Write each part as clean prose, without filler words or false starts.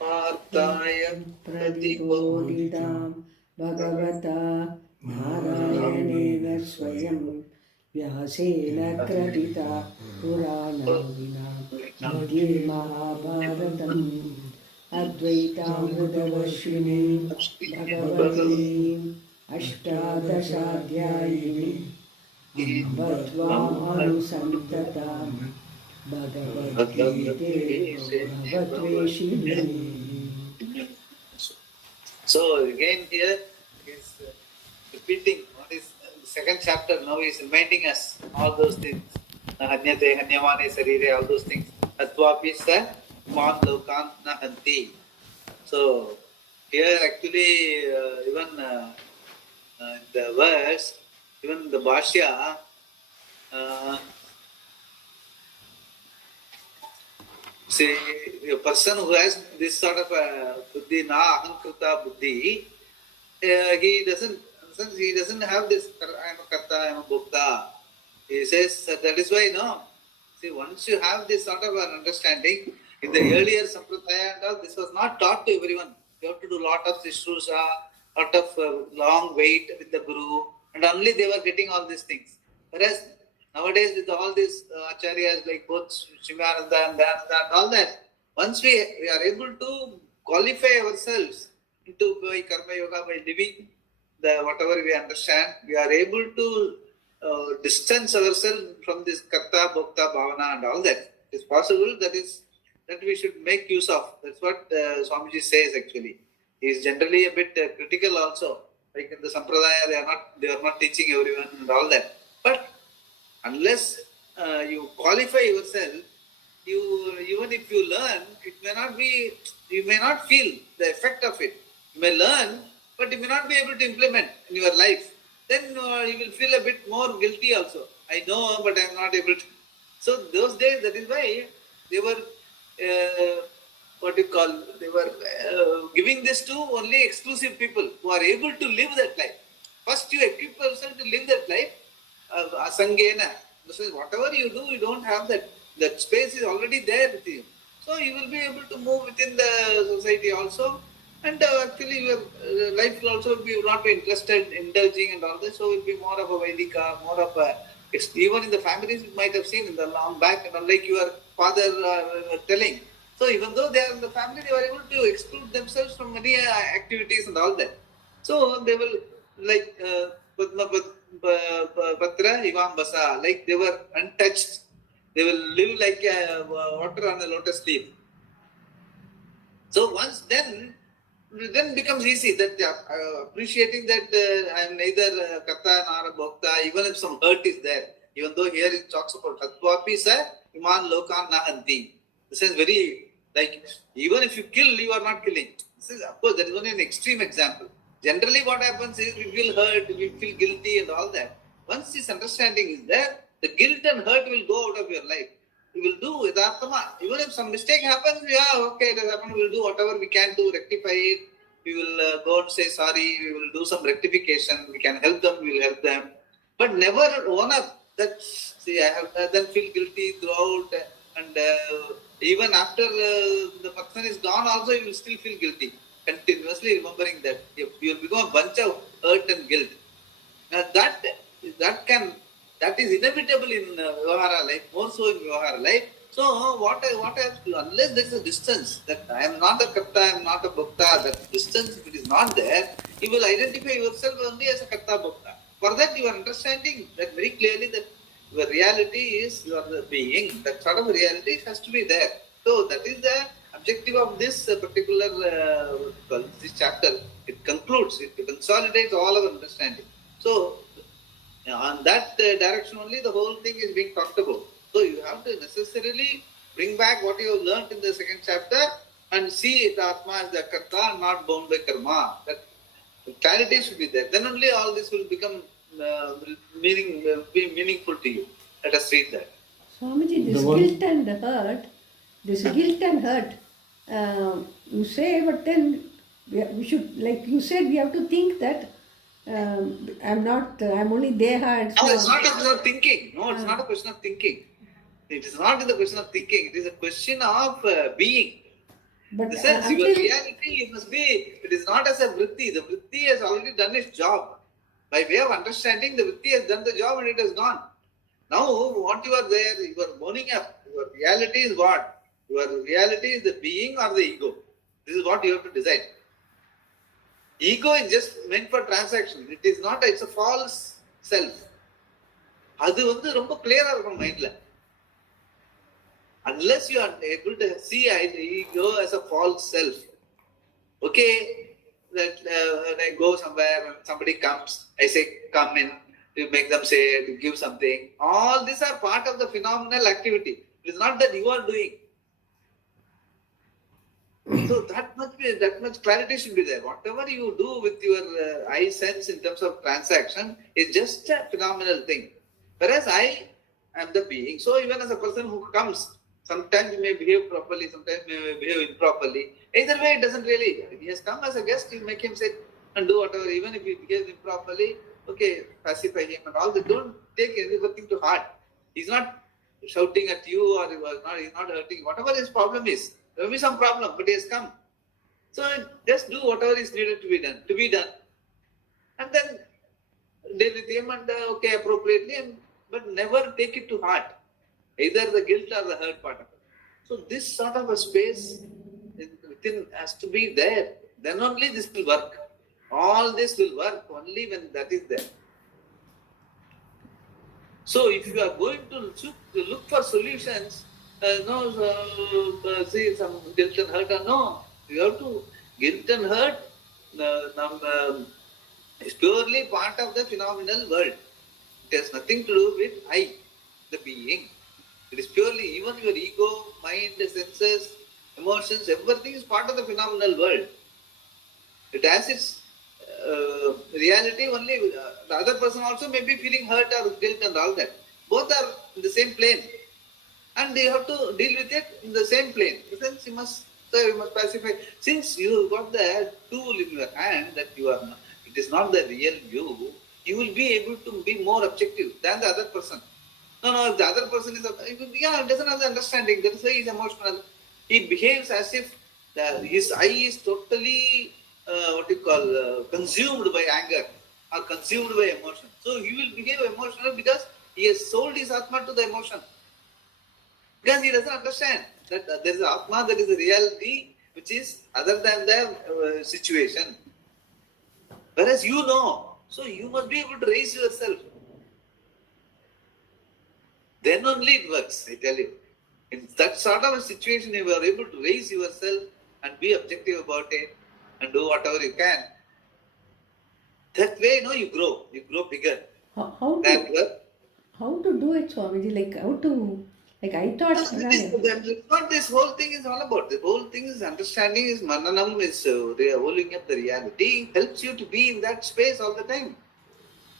Partaya Pradipodidam Bhagavata Narayanena Swayam Vyasena Kratita Purana Vinam Madhye Mahabharatam Advaitamritavarshini Bhagavati Ashtadashadhyayini Ambhatvam Anusantatam Bhagavad Gita Bhagavatveşini. So again here is repeating what is the second chapter. Now he is reminding us all those things. Hanyate, hanyamane sarire, all those things. Atvapi sa man lokan na hanti. So here actually even the verse, even the Bhashya, see, a person who has this sort of buddhi, na ahankrita buddhi, he doesn't have this, I am a karta, I am a bhokta. He says that is why, no. See, once you have this sort of an understanding, in the earlier sampradaya and all, this was not taught to everyone. You have to do lot of sishrusha, lot of long wait with the guru, and only they were getting all these things. Whereas nowadays, with all these acharyas like both Shivananda and Dayananda and all that, once we are able to qualify ourselves into by karma yoga, by living the whatever we understand, we are able to distance ourselves from this karta, bhokta, bhavana and all that. It is possible, that we should make use of. That's what Swamiji says actually. He is generally a bit critical also. Like in the Sampradaya, they are not teaching everyone and all that. But unless you qualify yourself, even if you learn, you may not feel the effect of it. You may learn, but you may not be able to implement in your life. Then you will feel a bit more guilty also. I know, but I am not able to. So those days, that is why they were, they were giving this to only exclusive people who are able to live that life. First you equip yourself to live that life, asangena. This is whatever you do, you don't have that space is already there with you. So you will be able to move within the society also. And actually your life will also be not be interested, indulging and all this. So it will be more of a Vedika, more of a, even in the families you might have seen in the long back, and like your father telling. So even though they are in the family, they were able to exclude themselves from many activities and all that. So they will like Padma Patra Ivam Basa, like they were untouched. They will live like water on a lotus leaf. So once then becomes easy that appreciating that I am neither karta nor a bhokta, even if some hurt is there. Even though here it talks about Tatvapi sa iman lokan nahanti. This is very, like, even if you kill, you are not killing. This is, of course, that is only an extreme example. Generally what happens is we feel hurt, we feel guilty and all that. Once this understanding is there, the guilt and hurt will go out of your life. We will do Yatharthama. Even if some mistake happens, yeah, okay, it has happened, we will do whatever we can to rectify it. We will go and say sorry, we will do some rectification, we can help them, we will help them. But never own up that, see, I have then feel guilty throughout, and even after the person is gone also, you will still feel guilty. Continuously remembering that. You will become a bunch of hurt and guilt. That is inevitable in Vyavahara life, more so in Vyavahara life. So what else? Unless there is a distance that I am not a karta, I am not a bhakta, that distance, if it is not there, you will identify yourself only as a karta bhakta. For that you are understanding that very clearly that your reality is you are the being. That sort of reality has to be there. So that is the objective of this particular this chapter. It concludes, it consolidates all our understanding. So on that direction only the whole thing is being talked about. So you have to necessarily bring back what you have learnt in the second chapter and see the Atma as the Karta, not bound by Karma. That clarity should be there. Then only all this will become be meaningful to you. Let us read that. Swamiji, this guilt and hurt, you say, but then we should, like you said, we have to think that I'm only Deha and so no, it's not a question of thinking. No, it's not a question of thinking. It is not in the question of thinking. It is a question of being. But In the sense, your until reality must be, it is not as a vritti. The vritti has already done its job. By way of understanding, the vritti has done the job and it has gone. Now, what you are there, you are boning up. Your reality is what? Your reality is the being or the ego. This is what you have to decide. Ego is just meant for transaction. It is not, it's a false self. அது வந்து ரொம்ப கிளியரா இருக்கும் மைண்ட்ல. Unless you are able to see ego as a false self. Okay, that when I go somewhere and somebody comes, I say, come in, you make them say, to give something. All these are part of the phenomenal activity. It is not that you are doing. So that much clarity should be there. Whatever you do with your eye sense in terms of transaction is just a phenomenal thing. Whereas I am the being. So even as a person who comes, sometimes you may behave properly, sometimes you may behave improperly. Either way, it doesn't really. If he has come as a guest, you make him sit and do whatever. Even if he behaves improperly, okay, pacify him and all. Don't take everything to heart. He's not shouting at you or he's not hurting. Whatever his problem is, there will be some problem, but he has come. So just do whatever is needed to be done. And then deal with him and okay, appropriately, but never take it to heart. Either the guilt or the hurt part of it. So this sort of a space within has to be there. Then only this will work. All this will work only when that is there. So if you are going to look for solutions, see some guilt and hurt, no. You have to, guilt and hurt is purely part of the phenomenal world. It has nothing to do with I, the being. It is purely, even your ego, mind, senses, emotions, everything is part of the phenomenal world. It has its reality only. The other person also may be feeling hurt or guilt and all that. Both are in the same plane. And you have to deal with it in the same plane. Since you must pacify. Since you got the tool in your hand that you are not, it is not the real you will be able to be more objective than the other person. No, if the other person is, doesn't have the understanding. That is why he is emotional. He behaves as if his eye is totally, consumed by anger or consumed by emotion. So he will behave emotional because he has sold his Atma to the emotion. Because he doesn't understand that there is Atma, that is the reality which is other than the situation. Whereas you know, so you must be able to raise yourself. Then only it works, I tell you. In that sort of a situation, if you are able to raise yourself and be objective about it and do whatever you can, that way, you grow bigger. How to do it, Swamiji? Like how to, like I thought. What this whole thing is all about. The whole thing is understanding, is mananam, is holding up the reality, helps you to be in that space all the time.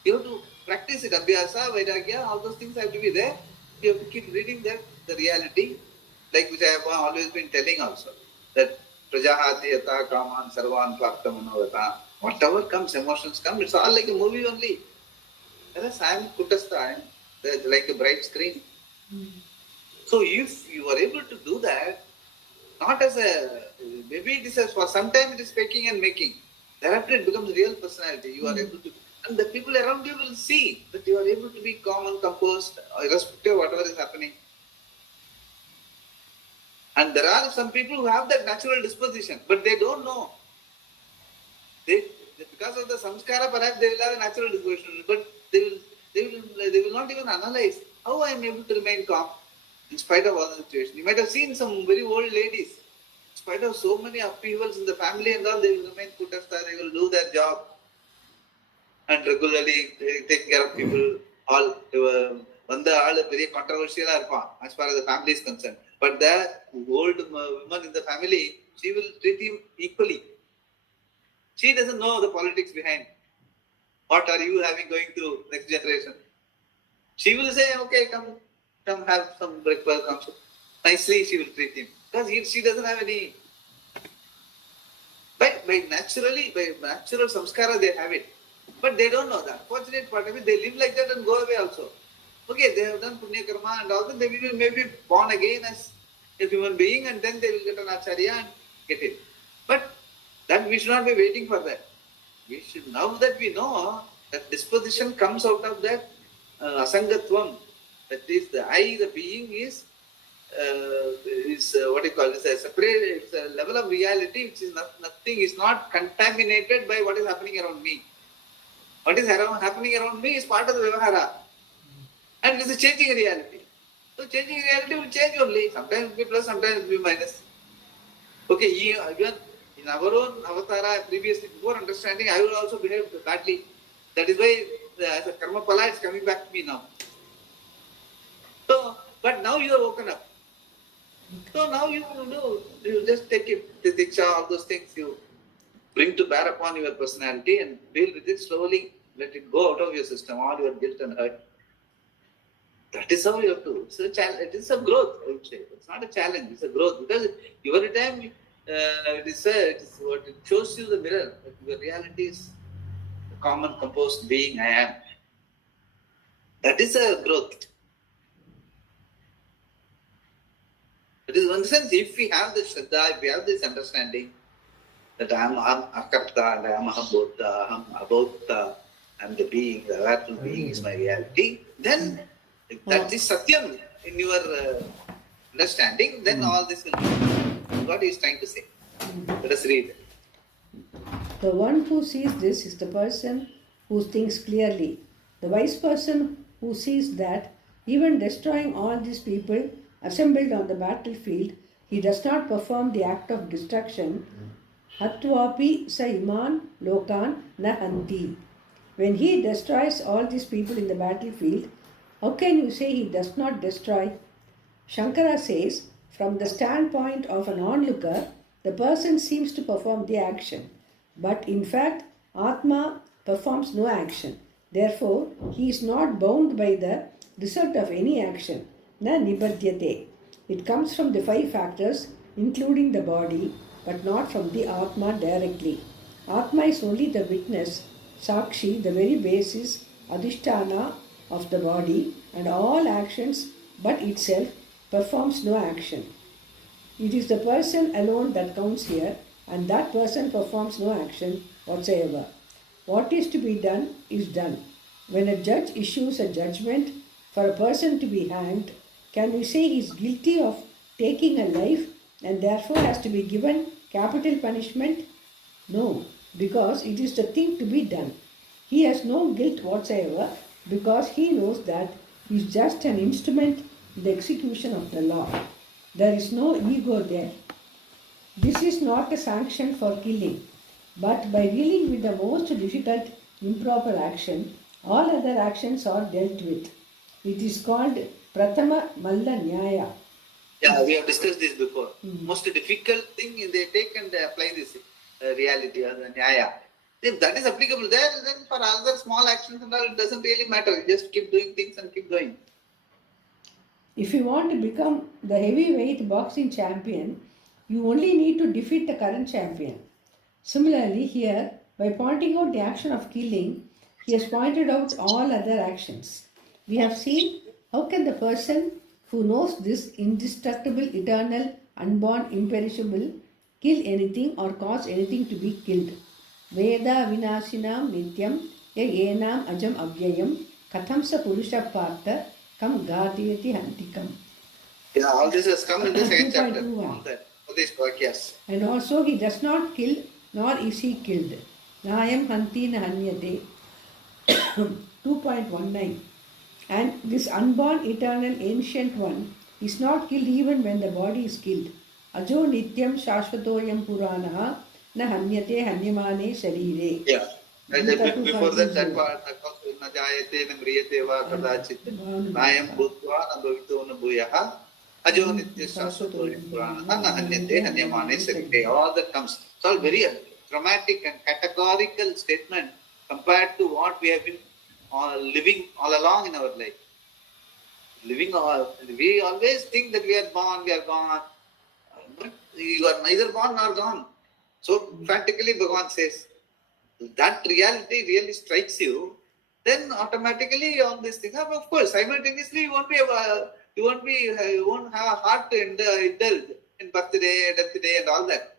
You have to practice it. Abhyasa, Vairagya, all those things have to be there. You have to keep reading the reality, like which I have always been telling also, that Prajahati yata kaman sarvan prakta manavata. Whatever comes, emotions come, it's all like a movie only. Whereas I am Kutastha, I am like a bright screen. So if you are able to do that, not as maybe it is for some time it is faking and making. Thereafter it becomes real personality. You are able to, and the people around you will see that you are able to be calm and composed, irrespective of whatever is happening. And there are some people who have that natural disposition, but they don't know. Because of the samskara, perhaps they will have a natural disposition, but they will not even analyze how I am able to remain calm in spite of all the situation. You might have seen some very old ladies, in spite of so many upheavals in the family and all, they will remain kutastha, they will do their job and regularly take care of people. All வந்த ஆளு பெரிய controversial இருப்பான் as far as the family is concerned. But the old woman in the family, she will treat him equally. She doesn't know the politics behind. What are you having going through next generation? She will say, okay, come have some breakfast. Come. Nicely she will treat him. Because she doesn't have any. By natural samskara they have it. But they don't know that. Fortunate part of it, they live like that and go away also. Okay, they have done punya karma and all that. They will maybe born again as a human being and then they will get an acharya and get it. But that we should not be waiting for that. We should, now that we know that disposition comes out of that asangatvam, that is the I, the being is what do you call this? A separate, it's a level of reality which is nothing, is not contaminated by what is happening around me. What is happening around me is part of the Vyavahara. And it is a changing reality. So changing reality will change only. Sometimes it will be plus, sometimes it will be minus. Okay, even in our own avatara, previously, before understanding, I will also behave badly. That is why the karma pala is coming back to me now. So, but now you are woken up. So now you just take it, the diksha, all those things you bring to bear upon your personality and deal with it slowly. Let it go out of your system, all your guilt and hurt. That is how you have to. It is a growth, I would say. It's not a challenge, it's a growth. Because every time it is what it shows you the mirror, that your reality is the common composed being I am. That is a growth. That is one sense, if we have this Shraddha, if we have this understanding that I am Akarta and I am Ahabodha, I am Abodha, I am the being, the awareness being is my reality, then if that is Satyam in your understanding, then all this will be what he is trying to say. Let us read. The one who sees this is the person who thinks clearly. The wise person who sees that even destroying all these people assembled on the battlefield, he does not perform the act of destruction. Hatvapi sa iman lokan na hanti. When he destroys all these people in the battlefield, how can you say he does not destroy? Shankara says, from the standpoint of an onlooker, the person seems to perform the action. But in fact, Atma performs no action. Therefore, he is not bound by the result of any action. Na nibadhyate. It comes from the 5 factors, including the body, but not from the Atma directly. Atma is only the witness, Sakshi, the very basis, Adhisthana of the body, and all actions, but itself performs no action. It is the person alone that counts here, and that person performs no action whatsoever. What is to be done is done. When a judge issues a judgment for a person to be hanged, can we say he is guilty of taking a life and therefore has to be given capital punishment? No, because it is the thing to be done. He has no guilt whatsoever because he knows that he is just an instrument in the execution of the law. There is no ego there. This is not a sanction for killing, but by dealing with the most difficult improper action, all other actions are dealt with. It is called Prathama Malla Nyaya. Yeah, we have discussed this before. Most difficult thing is they take and they apply this reality or the Nyaya. If that is applicable there, then for other small actions and all, it doesn't really matter. You just keep doing things and keep going. If you want to become the heavyweight boxing champion, you only need to defeat the current champion. Similarly, here, by pointing out the action of killing, he has pointed out all other actions. We have seen how can the person who knows this indestructible, eternal, unborn, imperishable, kill anything or cause anything to be killed. Veda vinashinam nityam ya enam ajam avyayam katham sa purusha partha kam ghadiyati hantikam. Yeah, all this has come in the second chapter. 2.21. All these vakyas. And also he does not kill nor is he killed. Nayam hanti na hanyate. 2.19. And this unborn, eternal, ancient one is not killed even when the body is killed. Ajo nityam shashvatoyam puranaha na hanyate hanyamane sharire. Yeah. And then before that part, na jayate na mriyate va kadachit nayam bhutva na bhavito na bhuyaha ajo nitya shashvatoyam puranaha na hanyate hanyamane sharire. All that comes. It's all very dramatic and categorical statement compared to what we have been living all along in our life. We always think that we are gone, but you are neither born nor gone. So practically Bhagavan says, that reality really strikes you, then automatically all these things happen. Of course, simultaneously you won't have a heart to indulge in birthday, death day and all that.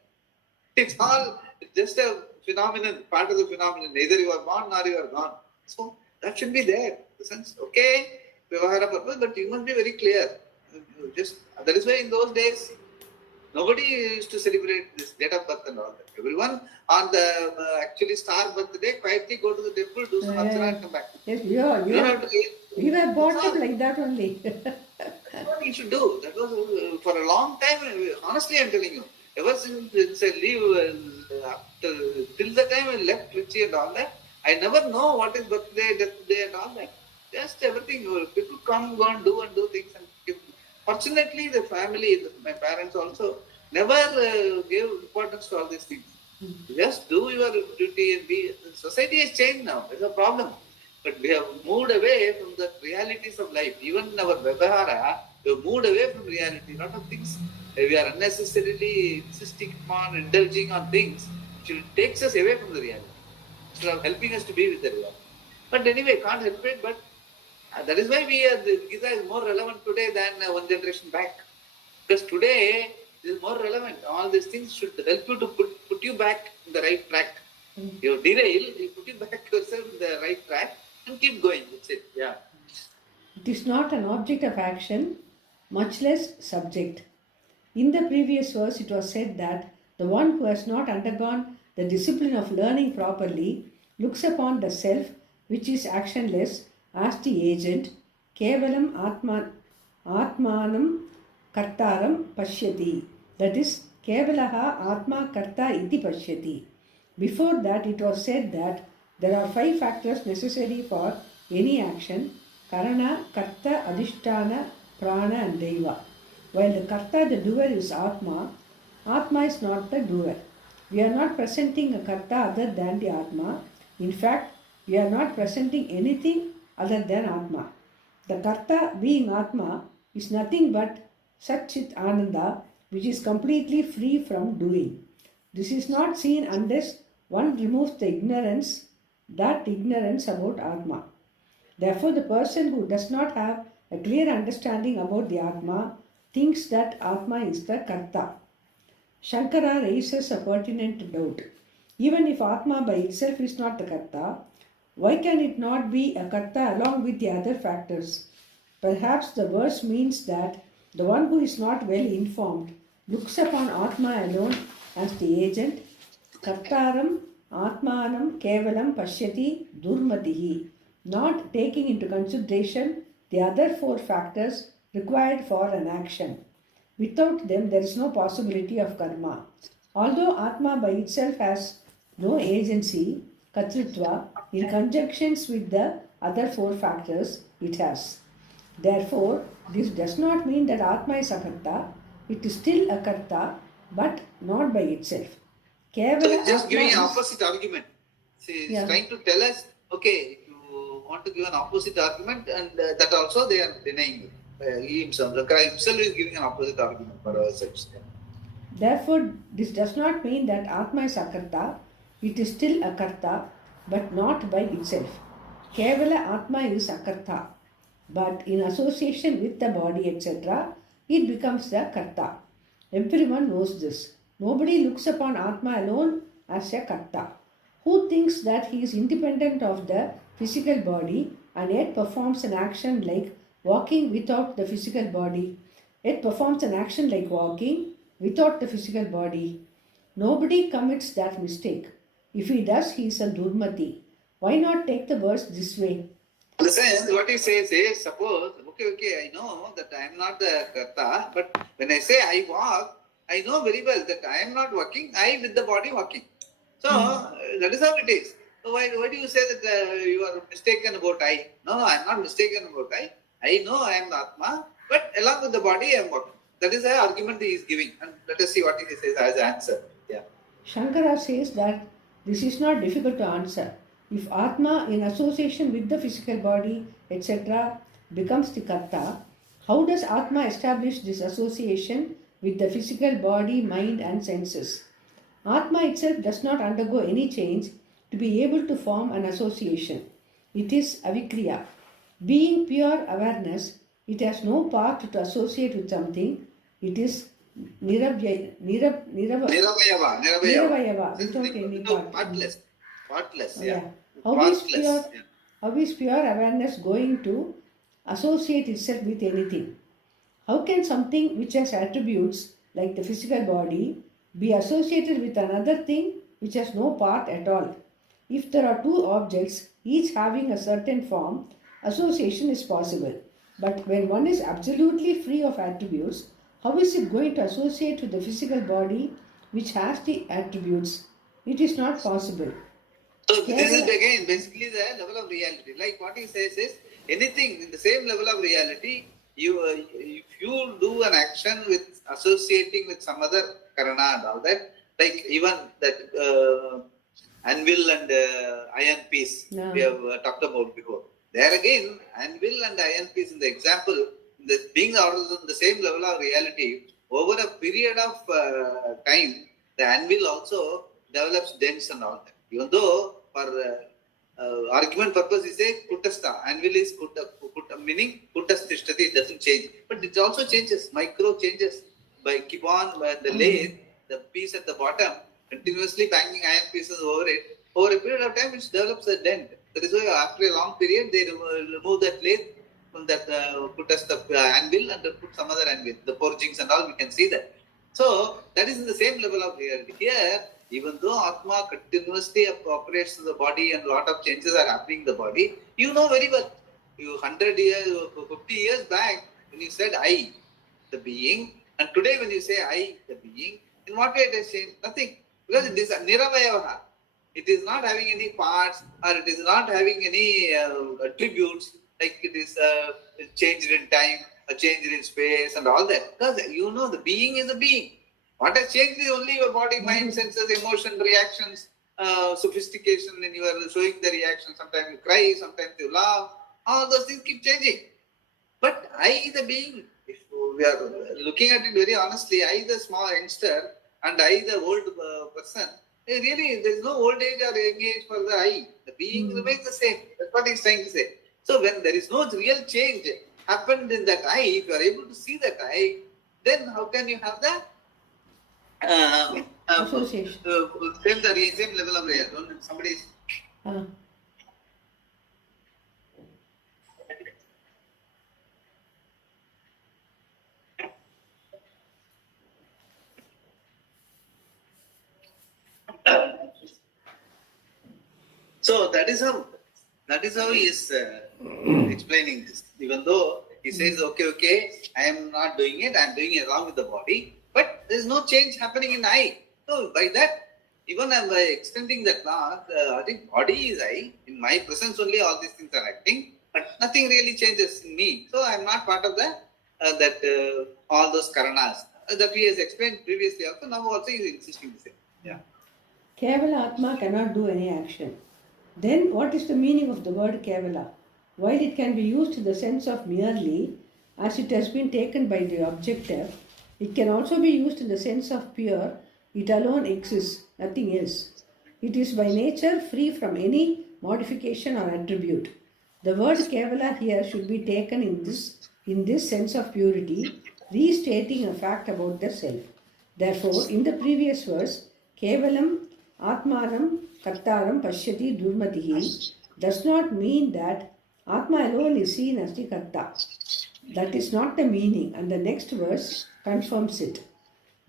It's all just a phenomenon, part of the phenomenon. Either you are born or you are gone. So that should be there. In the sense, okay, Vyavahara purpose, but you must be very clear. Just that is why in those days nobody used to celebrate this date of birth and all that. Everyone on the actually star birthday quietly go to the temple, do some archana and come back. Yes, You don't have to we were brought That's up all. like that only. That's what you should do. That was for a long time. Honestly, I'm telling you. Ever since I leave, till the time I left Trichy and all that, I never know what is birthday, death day, and all that. Just everything. People come, go and do things. And give. Fortunately, the family, my parents also, never gave importance to all these things. Just do your duty and be. Society has changed now. There's a problem. But we have moved away from the realities of life. Even in our Vyavahara, we have moved away from reality. A lot of things, we are unnecessarily insisting on, indulging on things which takes us away from the reality, instead of helping us to be with the reality. But anyway, can't help it. But that is why the Gita is more relevant today than one generation back. Because today, it is more relevant. All these things should help you to put you back in the right track. You derail, you put you back yourself in the right track and keep going. That's it. Yeah. It is not an object of action, much less subject. In the previous verse, it was said that the one who has not undergone the discipline of learning properly looks upon the self, which is actionless, as the agent, kevalam atmanam kartaram pashyati. That is, kevalaha atma karta iti pashyati. Before that, it was said that there are 5 factors necessary for any action: karana, karta, adhisthana, prana and deva. While the karta, the doer, is Atma, Atma is not the doer. We are not presenting a karta other than the Atma. In fact, we are not presenting anything other than Atma. The karta, being Atma, is nothing but Satchit Ananda, which is completely free from doing. This is not seen unless one removes the ignorance about Atma. Therefore, the person who does not have a clear understanding about the Atma thinks that Atma is the Karta. Shankara raises a pertinent doubt. Even if Atma by itself is not the Karta, why can it not be a Karta along with the other factors? Perhaps the verse means that the one who is not well informed looks upon Atma alone as the agent. Kartaram Atmanam Kevalam Pashyati Durmatihi, not taking into consideration the other 4 factors required for an action. Without them, there is no possibility of karma. Although Atma by itself has no agency, Katritva, in conjunctions with the other 4 factors, it has. Therefore, this does not mean that Atma is a Karta. It is still a Karta, but not by itself. So it's just giving an opposite argument. See, it's trying to tell us, okay, if you want to give an opposite argument, and that also they are denying. He himself, the Christ himself is giving an opposite argument for ourselves. Therefore, this does not mean that Atma is Akarta. It is still a Karta, but not by itself. Kevala Atma is Akarta, but in association with the body, etc., it becomes the Karta. Everyone knows this. Nobody looks upon Atma alone as a Karta. Who thinks that he is independent of the physical body and yet performs an action like walking without the physical body, yet performs an action like walking without the physical body? Nobody commits that mistake. If he does, he is a Durmati. Why not take the verse this way? Listen, what he says is, suppose, okay, I know that I am not the Karta, but when I say I walk, I know very well that I am not walking, I with the body walking. So, that is how it is. So, why do you say that you are mistaken about I? No, I am not mistaken about I. I know I am the Atma, but along with the body I am walking. That is the argument he is giving. And let us see what he says as answer. Yeah. Shankara says that this is not difficult to answer. If Atma in association with the physical body, etc., becomes the Karta, how does Atma establish this association with the physical body, mind and senses? Atma itself does not undergo any change to be able to form an association. It is avikriya. Being pure awareness, it has no part to associate with something. It is Niravayava, without any part. Partless. Partless, Yeah. yeah. How is Partless. pure? Yeah. How is pure awareness going to associate itself with anything? How can something which has attributes like the physical body be associated with another thing which has no part at all? If there are two objects, each having a certain form, association is possible. But when one is absolutely free of attributes, how is it going to associate with the physical body which has the attributes? It is not possible. So this is Kevala, again basically the level of reality. Like what he says is anything in the same level of reality. If you do an action with associating with some other karana and all that, like even that anvil and iron piece no. we have talked about before. There again, anvil and iron piece in the example, being out of the same level of reality, over a period of time, the anvil also develops dents and all that. Even though for argument purpose he say kutastha, anvil is kutta, meaning kutastishtati, it doesn't change. But it also changes, micro changes. By keep on the lathe, the piece at the bottom, continuously banging iron pieces over it, over a period of time it develops a dent. That is why after a long period they remove that lathe from that kutastha anvil and put some other anvil, the forgings and all, we can see that. So that is in the same level of reality. Here, even though Atma continuously operates the body and a lot of changes are happening in the body, you know very well. You 100 years, 50 years back, when you said I, the being, and today when you say I, the being, in what way it has changed? Nothing. Because it is niravayavaha. It is not having any parts or it is not having any attributes, like it is changed in time, a change in space and all that. Because you know the being is a being. What has changed is only your body, mind, senses, emotion, reactions, sophistication, and you are showing the reaction. Sometimes you cry, sometimes you laugh. All those things keep changing. But I, the being, if we are looking at it very honestly, I, the small youngster, and I, the old person, really, there is no old age or young age for the I. The being remains the same. That's what he's trying to say. So when there is no real change happened in that I, if you are able to see that I, then how can you have the association? Same level of reality. Somebody is... So that is how he is explaining this. Even though he says, okay, I am not doing it, I am doing it along with the body, but there is no change happening in I. So by that, even by extending that law, I think body is I. In my presence only all these things are acting, but nothing really changes in me. So I am not part of the all those karanas that he has explained previously. Also now also he is insisting the same. Yeah. Kevala Atma cannot do any action. Then what is the meaning of the word Kevala? While it can be used in the sense of merely, as it has been taken by the objective, it can also be used in the sense of pure, it alone exists, nothing else. It is by nature free from any modification or attribute. The word Kevala here should be taken in this sense of purity, restating a fact about the self. Therefore, in the previous verse, Kevalam Atmaram Kartaram Pashyati Durmatihi does not mean that Atma alone is seen as the Karta. That is not the meaning, and the next verse confirms it.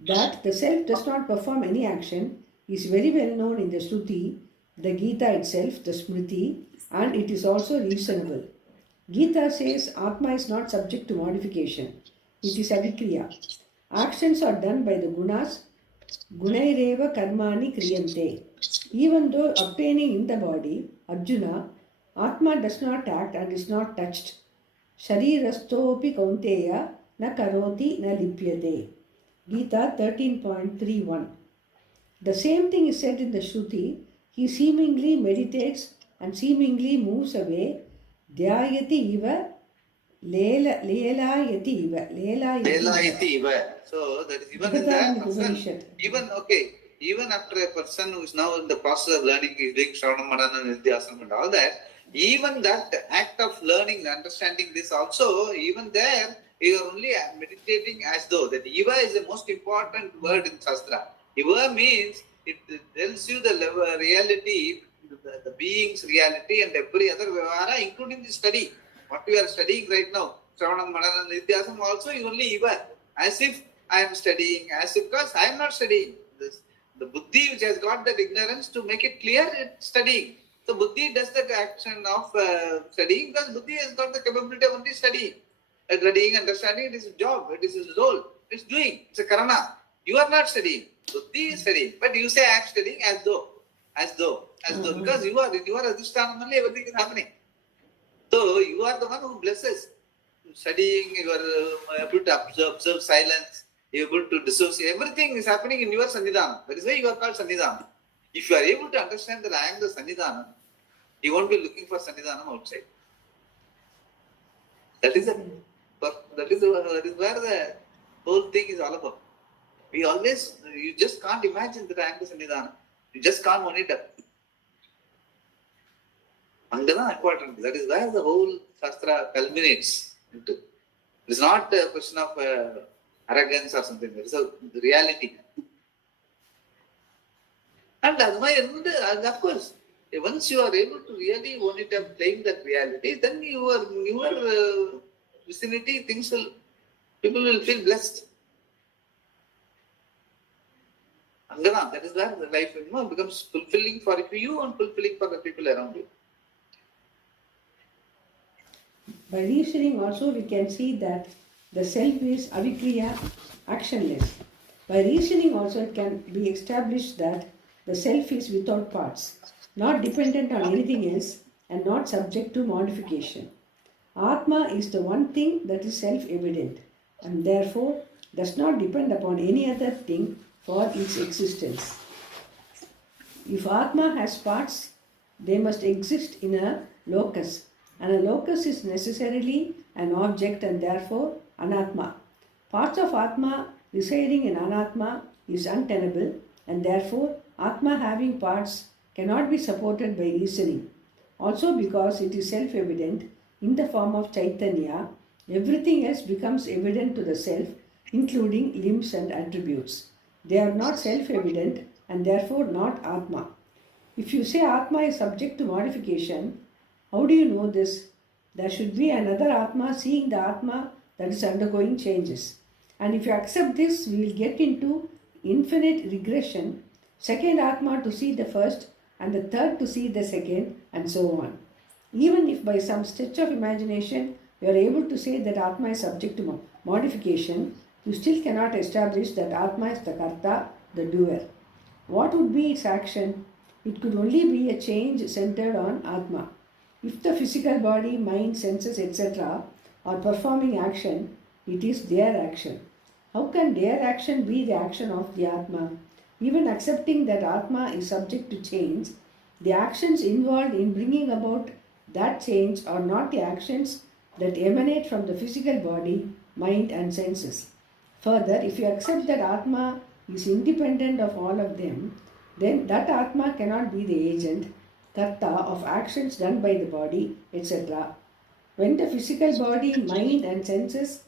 That the self does not perform any action is very well known in the Shruti, the Gita itself, the Smriti, and it is also reasonable. Gita says Atma is not subject to modification. It is avikriya. Actions are done by the gunas. Gunaireva karmani kriyante. Even though obtaining in the body, Arjuna, Atma does not act and is not touched. Sharirastopi kaunteya na karoti na lipyate. Gita 13.31. The same thing is said in the Shruti. He seemingly meditates and seemingly moves away. Dhyayati iva lelayati iva. So that is even in the person, even after a person who is now in the process of learning, is doing Shravana Madana and Nidhyasana and all that, even that act of learning, understanding this also, even there, You are only meditating as though. That Eva is the most important word in Shastra. Eva means it tells you the level, reality, the being's reality and every other vyavahara, including the study. What we are studying right now, Shravanam, Mananan, Nityasam also is only Eva. As if I am studying, as if, because I am not studying. The buddhi which has got that ignorance to make it clear, it's studying. So buddhi does the action of studying because buddhi has got the capability of only studying. Studying, understanding, it is a job, it is his role, it's doing, it's a karana. You are not studying, buddhi is studying, but you say I am studying as though, because you are adhishtanam only, everything is happening. So you are the one who blesses. Studying, you are able to observe silence, you are able to dissociate, everything is happening in your Sannidhanam. That is why you are called Sannidhanam. If you are able to understand that I am the Sannidhanam, you won't be looking for Sannidhanam outside. That is where the whole thing is all about. You just can't imagine that I am the Sannidhanam. You just can't own it up. Important. That is where the whole Shastra culminates into. It is not a question of arrogance or something. It is a reality. And of course, once you are able to really own it up, claim that reality, then your vicinity, people will feel blessed. That is where the life becomes fulfilling for you and fulfilling for the people around you. By reasoning also we can see that the self is avikriya, actionless. By reasoning also it can be established that the self is without parts, not dependent on anything else and not subject to modification. Atma is the one thing that is self-evident and therefore does not depend upon any other thing for its existence. If Atma has parts, they must exist in a locus, and a locus is necessarily an object and therefore anatma. Parts of Atma residing in anatma is untenable and therefore Atma having parts cannot be supported by reasoning. Also because it is self-evident in the form of Chaitanya, everything else becomes evident to the self, including limbs and attributes. They are not self-evident and therefore not Atma. If you say Atma is subject to modification, how do you know this? There should be another Atma seeing the Atma that is undergoing changes. And if you accept this, we will get into infinite regression, second Atma to see the first and the third to see the second and so on. Even if by some stretch of imagination you are able to say that Atma is subject to modification, you still cannot establish that Atma is the Karta, the doer. What would be its action? It could only be a change centered on Atma. If the physical body, mind, senses, etc. are performing action, it is their action. How can their action be the action of the Atma? Even accepting that Atma is subject to change, the actions involved in bringing about that change are not the actions that emanate from the physical body, mind and senses. Further, if you accept that Atma is independent of all of them, then that Atma cannot be the agent, karta of actions done by the body, etc. When the physical body, mind and senses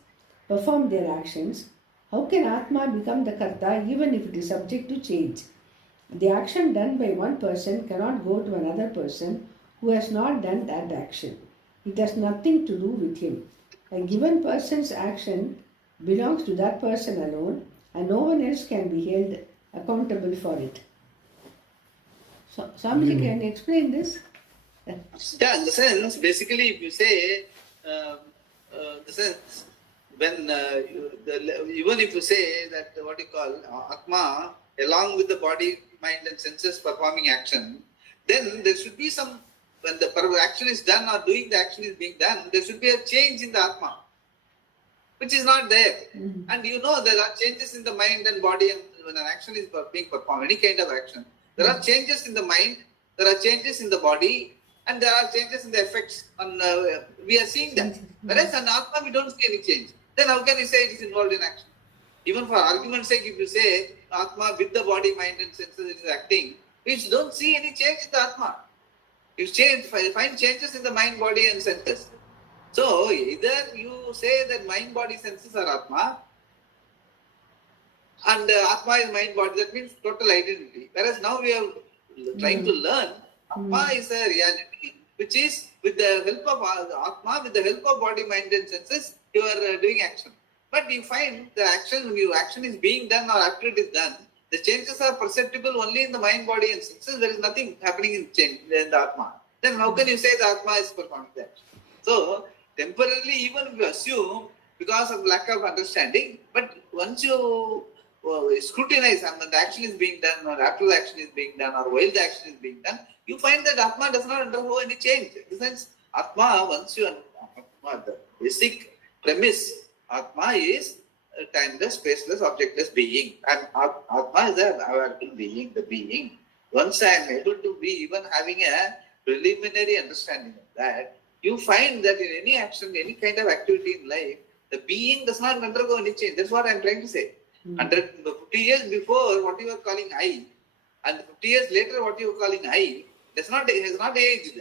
perform their actions, how can Atma become the karta even if it is subject to change? The action done by one person cannot go to another person who has not done that action. It has nothing to do with him. A given person's action belongs to that person alone and no one else can be held accountable for it. So, Swamiji, can you explain this? Yeah, in the sense, basically, if you say, the sense, when even if you say that what you call Atma, along with the body, mind, and senses performing action, then there should be some, when the action is done or doing the action is being done, there should be a change in the Atma, which is not there. Mm-hmm. And you know there are changes in the mind and body, and when an action is being performed, any kind of action, there are changes in the mind, there are changes in the body, and there are changes in the effects. We are seeing that. Whereas in Atma, we don't see any change. Then how can you say it is involved in action? Even for argument's sake, if you say Atma with the body, mind and senses it is acting, we don't see any change in the Atma. You find changes in the mind, body and senses. So either you say that mind, body, senses are Atma, and Atma is mind, body. That means total identity. Whereas now we are trying to learn Atma is a reality which is with the help of Atma, with the help of body, mind, and senses, you are doing action. But you find the action, when your action is being done or after it is done, the changes are perceptible only in the mind, body, and senses. There is nothing happening in change in the Atma. Then how can you say the Atma is performing that? So temporarily, even if you assume because of lack of understanding, but once you scrutinize and the action is being done, or after the action is being done, or while the action is being done, you find that Atma does not undergo any change. In the sense, Atma, once you Atma, the basic premise, Atma is a timeless, spaceless, objectless being. And Atma is a available being, the being. Once I am able to be even having a preliminary understanding of that, you find that in any action, any kind of activity in life, the being does not undergo any change. That's what I am trying to say. 150 years before, what you are calling I, and 50 years later, what you are calling I, has not aged.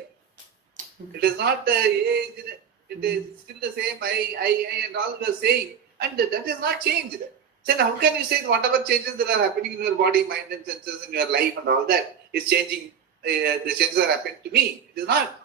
It is not aged. It is still the same I, and all we are saying, and that has not changed. So how can you say whatever changes that are happening in your body, mind, and senses, in your life, and all that is changing? The changes are happening to me. It is not.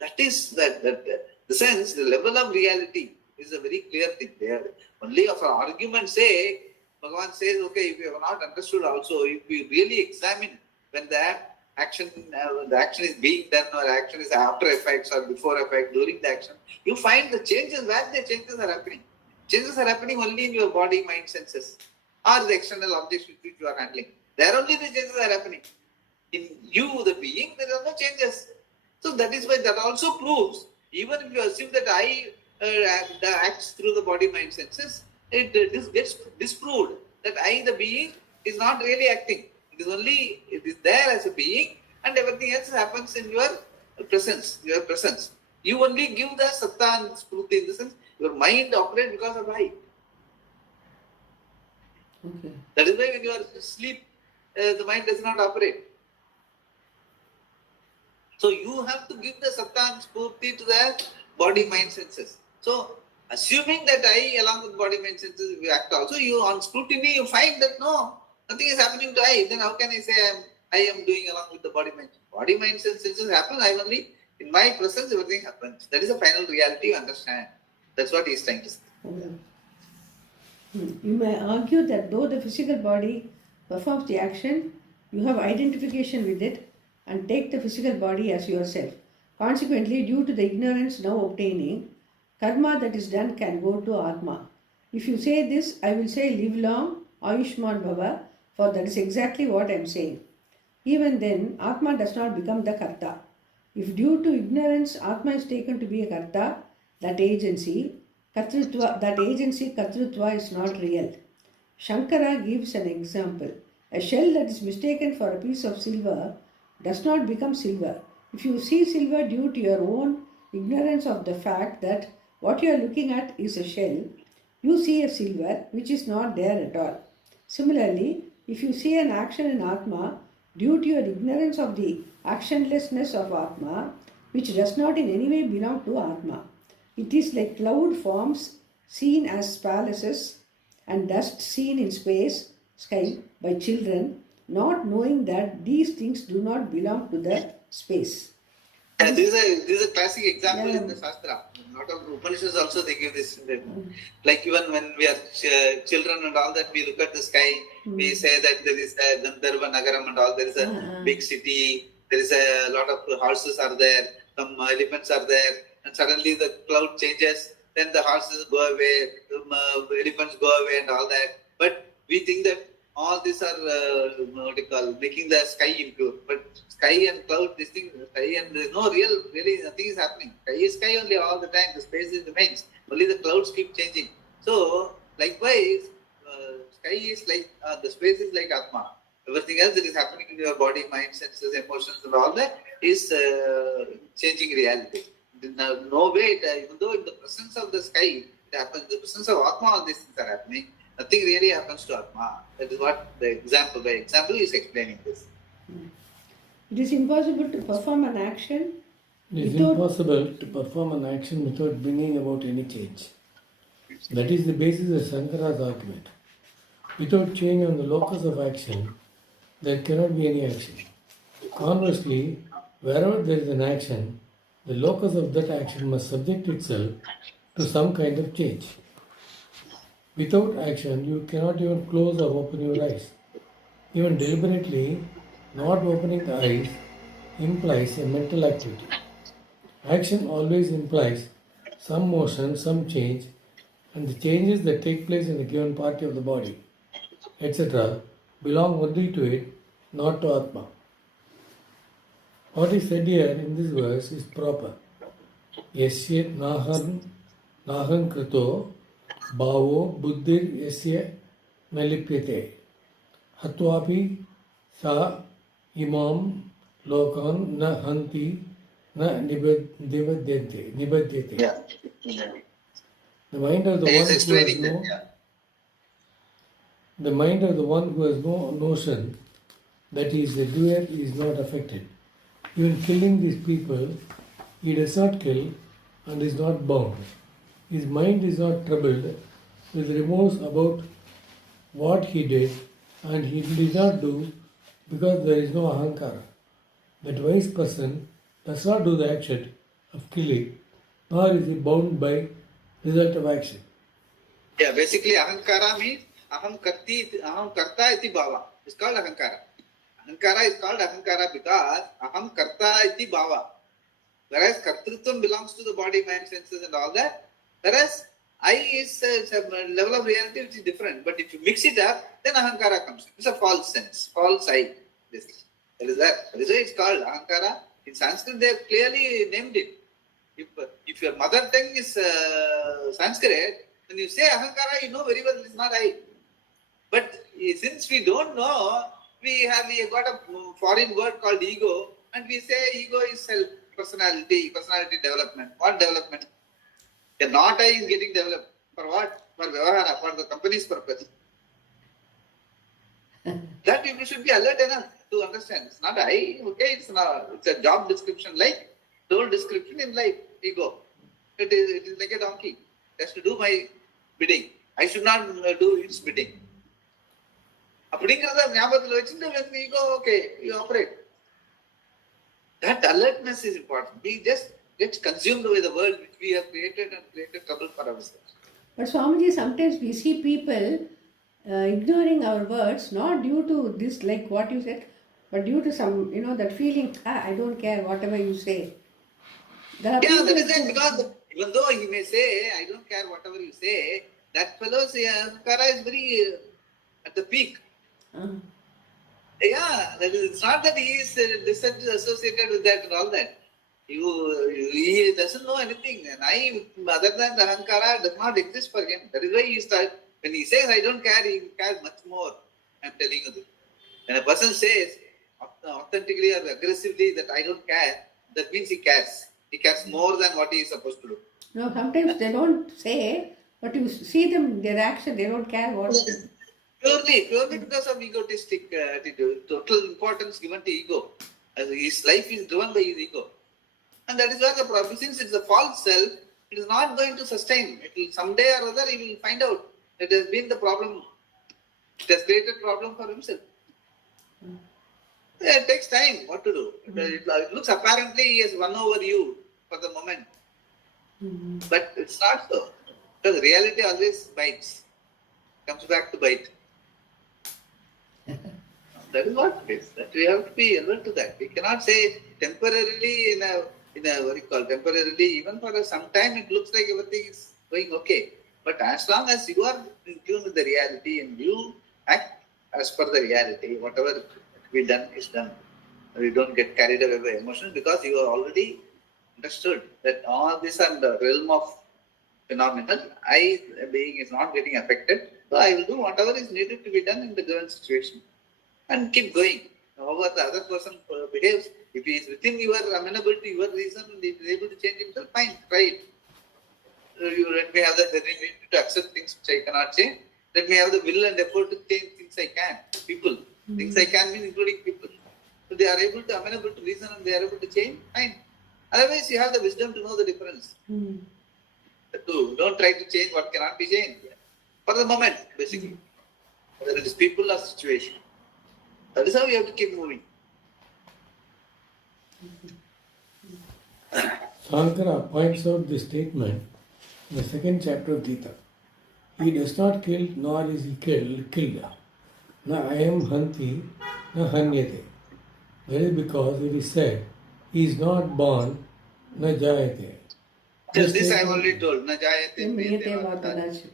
That is the sense, the level of reality is a very clear thing there. Only of our argument's sake, Bhagavan says, okay, if you have not understood also, if you really examine when the action is being done, or action is after effects or before effect, during the action, you find the changes, where the changes are happening. Changes are happening only in your body, mind, senses, or the external objects which you are handling. There only the changes are happening. In you, the being, there are no changes. So that is why that also proves, even if you assume that I acts through the body, mind, senses, this gets disproved that I, the being, is not really acting. It is there as a being, and everything else happens in your presence. You only give the satta and spruti, in the sense your mind operates because of I. Okay. That is why when you are asleep, the mind does not operate. So you have to give the satta and spurti to the body, mind, senses. So assuming that I, along with body, mind, senses, we act also, you on scrutiny, you find that no, nothing is happening to I. Then how can I say I am doing along with the body, mind? Body, mind, senses happen. I only, in my presence, everything happens. That is the final reality you understand. That's what he is trying to say. Okay. You may argue that though the physical body performs the action, you have identification with it and take the physical body as yourself. Consequently, due to the ignorance now obtaining, karma that is done can go to Atma. If you say this, I will say live long, Ayushman Bhava, for that is exactly what I am saying. Even then, Atma does not become the Karta. If due to ignorance Atma is taken to be a Karta, that agency, Kartrutva is not real. Shankara gives an example. A shell that is mistaken for a piece of silver does not become silver. If you see silver due to your own ignorance of the fact that what you are looking at is a shell, you see a silver which is not there at all. Similarly, if you see an action in Atma due to your ignorance of the actionlessness of Atma, which does not in any way belong to Atma, it is like cloud forms seen as palaces and dust seen in sky by children, not knowing that these things do not belong to the space. This is a classic example in the Shastra. A lot of Upanishads also they give this. Like even when we are children and all that, we look at the sky, we say that there is a Gandharva Nagaram and all, there is a big city, there is a lot of horses are there, some elephants are there, and suddenly the cloud changes, then the horses go away, the elephants go away and all that. But we think that all these are making the sky impure. But sky and cloud, this thing, sky and there is no really nothing is happening. Sky is sky only all the time. The space remains. Only the clouds keep changing. So likewise, sky is like the space is like Atma. Everything else that is happening in your body, mind, senses, emotions, and all that is changing reality. No way, even though in the presence of the sky it happens, the presence of Atma, all these things are happening. Nothing really happens to Atma. That is what the example is explaining this. It is impossible to perform an action It is impossible to perform an action without bringing about any change. That is the basis of Shankara's argument. Without change on the locus of action, there cannot be any action. Conversely, wherever there is an action, the locus of that action must subject itself to some kind of change. Without action, you cannot even close or open your eyes. Even deliberately not opening the eyes implies a mental activity. Action always implies some motion, some change, and the changes that take place in a given part of the body, etc., belong only to it, not to Atma. What is said here in this verse is proper. Yasya nahan krito bhavo buddhir yasya melipyate hatvapi sa imam lokan na hanti na nibadyate. Yeah. The mind of the He one is who has explaining no that. Yeah. the mind of the one who has no notion that he is a doer is not affected. Even killing these people, he does not kill and is not bound. His mind is not troubled with remorse about what he did, and he did not do because there is no ahankara. That wise person does not do the action of killing, nor is he bound by result of action. Yeah, basically ahankara means aham karta iti bhava. It's called ahankara. Ahankara is called ahankara because aham karta iti bhava. Whereas kartrutvam belongs to the body, mind, senses and all that. Whereas I is a level of reality which is different. But if you mix it up, then ahankara comes. It's a false sense, false I. That is why it's called ahankara. In Sanskrit they have clearly named it. If your mother tongue is Sanskrit, when you say ahankara, you know very well it's not I. But since we don't know, we have got a foreign word called ego, and we say ego is self, personality development. What development? The not I is getting developed. For what? For Vyavahara, for the company's purpose. That people should be alert enough to understand. It's not I, okay, it's a job description, like role description in life, ego. It is like a donkey. It has to do my bidding. I should not do its bidding. அப்படிங்கிறத ஞாபகத்தில் வச்சுட்டு when we go, okay, you operate. That alertness is important. We just get consumed by the world which we have created and created trouble for ourselves. But Swamiji, sometimes we see people ignoring our words, not due to this, like what you said, but due to some, that feeling, I don't care whatever you say. There are Yeah, people that is it, because even though he may say, I don't care whatever you say, that fellow's ahankara is very at the peak. Yeah, it's not that he is disassociated with that and all that. He doesn't know anything. And other than the ahankara, does not exist for him. That is why when he says, I don't care, he cares much more. I'm telling you this. When a person says authentically or aggressively that I don't care, that means he cares. He cares more than what he is supposed to do. No, sometimes they don't say, but you see them, their action, they don't care what. Purely because of egotistic attitude, total importance given to ego. As his life is driven by his ego. And that is where the problem, since it's a false self, it is not going to sustain. It will someday or other he will find out it has been the problem. It has created problem for himself. Yeah, it takes time. What to do? It looks apparently he has won over you for the moment. But it's not so. Because reality always bites. Comes back to bite. That is what it is. That we have to be alert to that. We cannot say temporarily temporarily, even for some time it looks like everything is going okay. But as long as you are in tune with the reality and you act as per the reality, whatever to be done is done. You don't get carried away by emotions because you are already understood that all these are the realm of phenomenal. I being is not getting affected. So I will do whatever is needed to be done in the given situation and keep going. However the other person behaves, if he is within your amenable to your reason and he is able to change himself, fine, try it. Let me have the ability to accept things which I cannot change. Let me have the will and effort to change things I can. People. Things I can mean including people. So they are able to amenable to reason and they are able to change, fine. Otherwise, you have the wisdom to know the difference. The two. Don't try to change what cannot be changed. For the moment, basically. Whether it is people or situation. That is how you have to keep moving. Sankara points out this statement in the second chapter of Gita. He does not kill, nor is he killed. Na ayam hanti, na hanyate. That is because it is said, he is not born, na jayate. This I have already told. Na jayate Mriyate priyate vatanachi.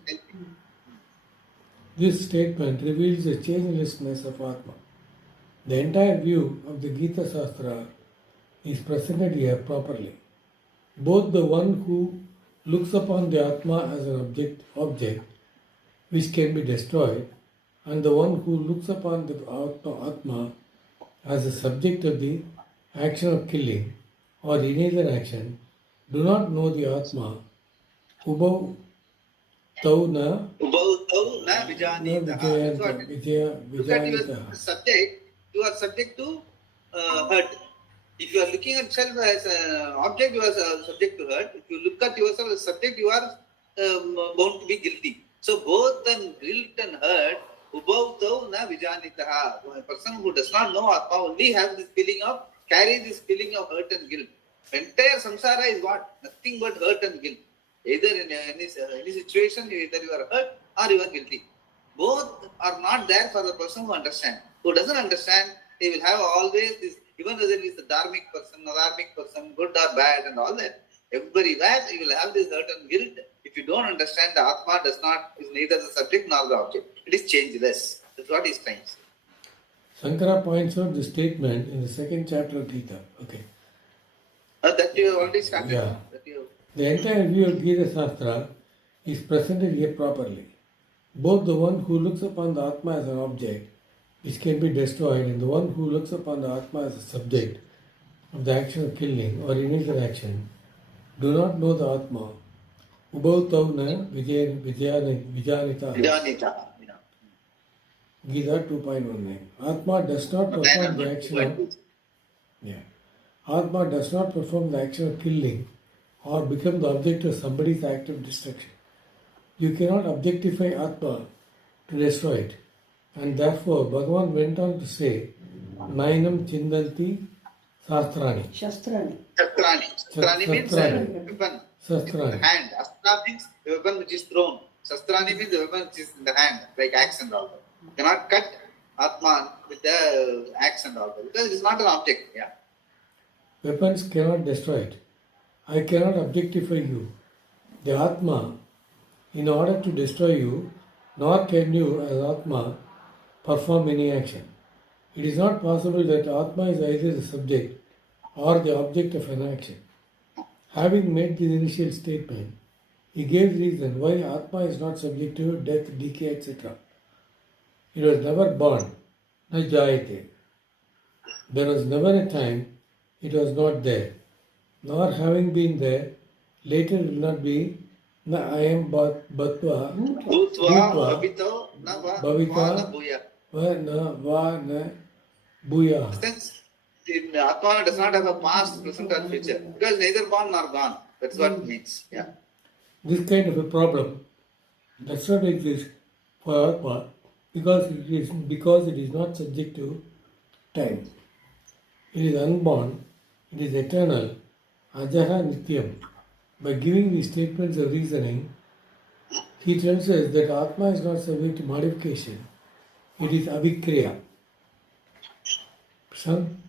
This statement reveals the changelessness of Atma. The entire view of the Gita Shastra is presented here properly. Both the one who looks upon the Atma as an object which can be destroyed, and the one who looks upon the Atma as a subject of the action of killing or any other action, do not know the Atma. Ubhav tau na vijanita. Look at your subject. You are subject to hurt. If you are looking at yourself as an object, you are subject to hurt. If you look at yourself as subject, you are bound to be guilty. So both the guilt and hurt, ubhav tau na vijanita. A person who does not know Atma only has this feeling of, carry this feeling of hurt and guilt. Entire samsara is what? Nothing but hurt and guilt. Either in any situation, either you are hurt or you are guilty. Both are not there for the person who understands. Who doesn't understand, he will have always this, even whether he is a dharmic person, good or bad and all that. Everybody that, he will have this hurt and guilt. If you don't understand, the Atma is neither the subject nor the object. It is changeless. That's what he is trying to say. Sankara points out the statement in the second chapter of Gita. Okay. That you have already started. Yeah. The entire view of Gita Shastra is presented here properly. Both the one who looks upon the Atma as an object which can be destroyed and the one who looks upon the Atma as a subject of the action of killing or any other action do not know the Atma. Ubhav tau na vijanita. Gita 2.19. Atma does not perform the action of Atma does not perform the action of killing or become the object of somebody's act of destruction. You cannot objectify Atma to destroy it. And therefore, Bhagavan went on to say, Nainam Chindanti Shastrani. Shastrani. Shastrani means weapon. Shastrani. Hand. Astra means the weapon which is thrown. Shastrani means the weapon which is in the hand, like axe and all that. You cannot cut Atma with the axe and all that, because it is not an object. Yeah. Weapons cannot destroy it. I cannot objectify you. The Atma, in order to destroy you, nor can you as Atma perform any action. It is not possible that Atma is either the subject or the object of an action. Having made the initial statement, he gave reason why Atma is not subject to death, decay, etc. It was never born, na jayate. There was never a time it was not there, nor having been there, later will not be, na ayam bhatva, Bhutva, bhavita, va na bhuya. Since the Atma does not have a past, present or future, because neither born nor gone. That's what it means. Yeah. This kind of a problem does not exist for Atma because it is not subject to time. It is unborn, it is eternal, ajaha nityam. By giving these statements of reasoning, he tells us that Atma is not subject to modification. It is avikriya. Son?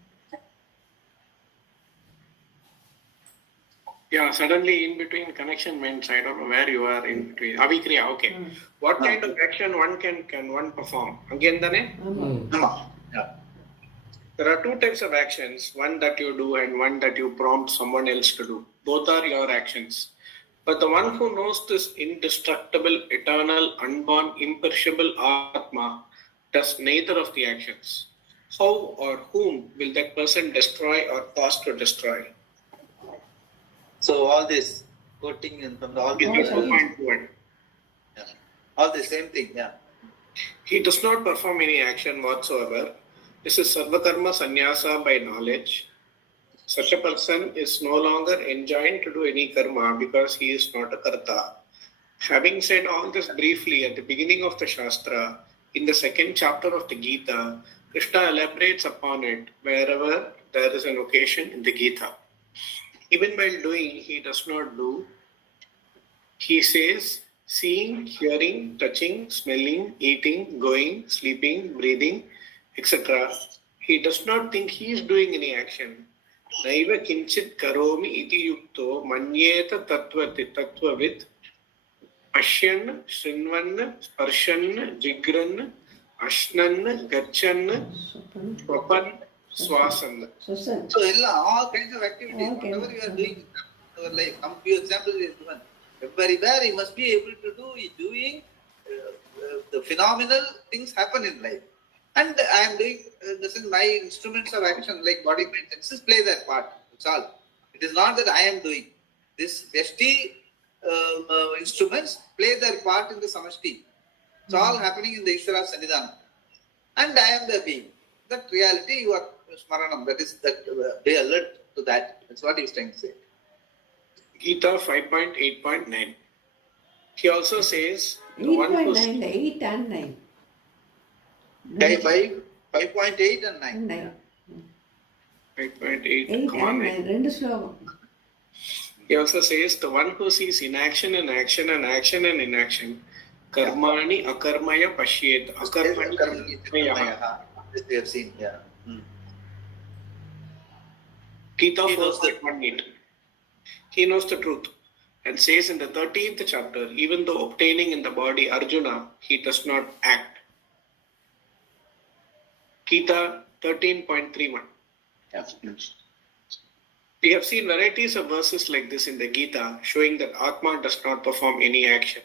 Yeah, suddenly in between connection means I don't know where you are in between. Avikriya, okay. What kind of action one can one perform? Again, Dane? Yeah. There are two types of actions, one that you do and one that you prompt someone else to do. Both are your actions. But the one who knows this indestructible, eternal, unborn, imperishable Atma does neither of the actions. How or whom will that person destroy or cause to destroy? So all this quoting and from the all Give me 2.1. yeah. All the same thing. Yeah. He does not perform any action whatsoever. This is sarvakarma sannyasa by knowledge. such a person is no longer enjoined to do any karma because he is not a karta. Having said all this briefly at the beginning of the Shastra, in the second chapter of the Gita, Krishna elaborates upon it wherever there is an occasion in the Gita. Even while doing, he does not do. He says, seeing, hearing, touching, smelling, eating, going, sleeping, breathing, etc. He does not think he is doing any action. Naiva kinchit karomi iti yukto manyeta tattvavid ashyan, shrinvan, sparshan, jigran, ashnan, gachan, papan, swasan. So, sir, So, all kinds of activities, All kinds whatever you are of- doing, our life, some few examples is given. Everywhere he must be able to do, is doing the phenomenal things happen in life. And I am doing, this is my instruments of action, like body, mind, senses play that part. That's all. It is not that I am doing. This Veshti instruments play their part in the Samashti. It's all happening in the Ishvara Sannidhanam. And I am the being. That reality, you are Smaranam. That is, that be alert to that. That's what he is trying to say. Gita 5.8.9. He also says, the one who 8.9, 8 and 9. 5.8 and 9. 9. 5.8, 8 come on, and 9. 9. Rendu slogam. He also says, the one who sees inaction and action and action and inaction, karmani akarmaya pashyet, akarmani karmaya. This we have seen, yeah. Gita He knows the- 4.18. He knows the truth and says in the 13th chapter, even though obtaining in the body Arjuna, he does not act. Gita 13.31. Yeah. We have seen varieties of verses like this in the Gita showing that Atma does not perform any action.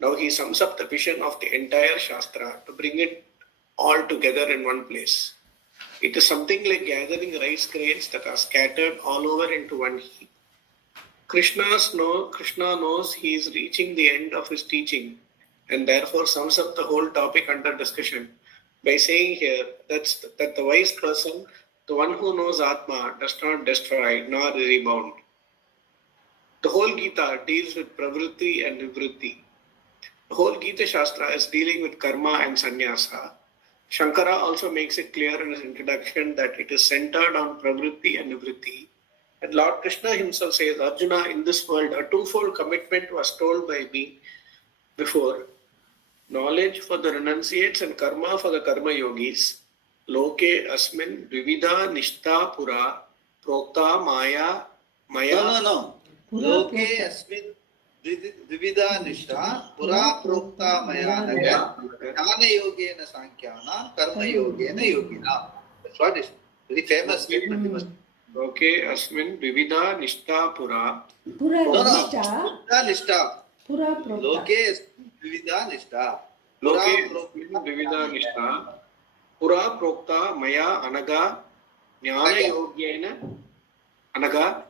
Now he sums up the vision of the entire Shastra to bring it all together in one place. It is something like gathering rice grains that are scattered all over into one heap. Krishna knows he is reaching the end of his teaching and therefore sums up the whole topic under discussion by saying here that the wise person, the one who knows Atma, does not destroy nor rebound. The whole Gita deals with pravritti and nivritti. The whole Gita Shastra is dealing with karma and sannyasa. Shankara also makes it clear in his introduction that it is centered on pravritti and nivritti. And Lord Krishna himself says, Arjuna, in this world, a twofold commitment was told by me before. Knowledge for the renunciates and karma for the karma yogis. Loke asmin vivida nishta pura prokta maya No. Loke asmin vivida nishta pura prokta maya naga jnana yogena sankhyanam karma yogena yogina. That's what is very famous statement. You must. Loke asmin vivida nishta pura. Pura No. Nishta. Nishta. Pura Prokta. Loke asmin vivida nishta. Loke Pura asmin vivida nishta pura prokta maya anaga jnana yogena anaga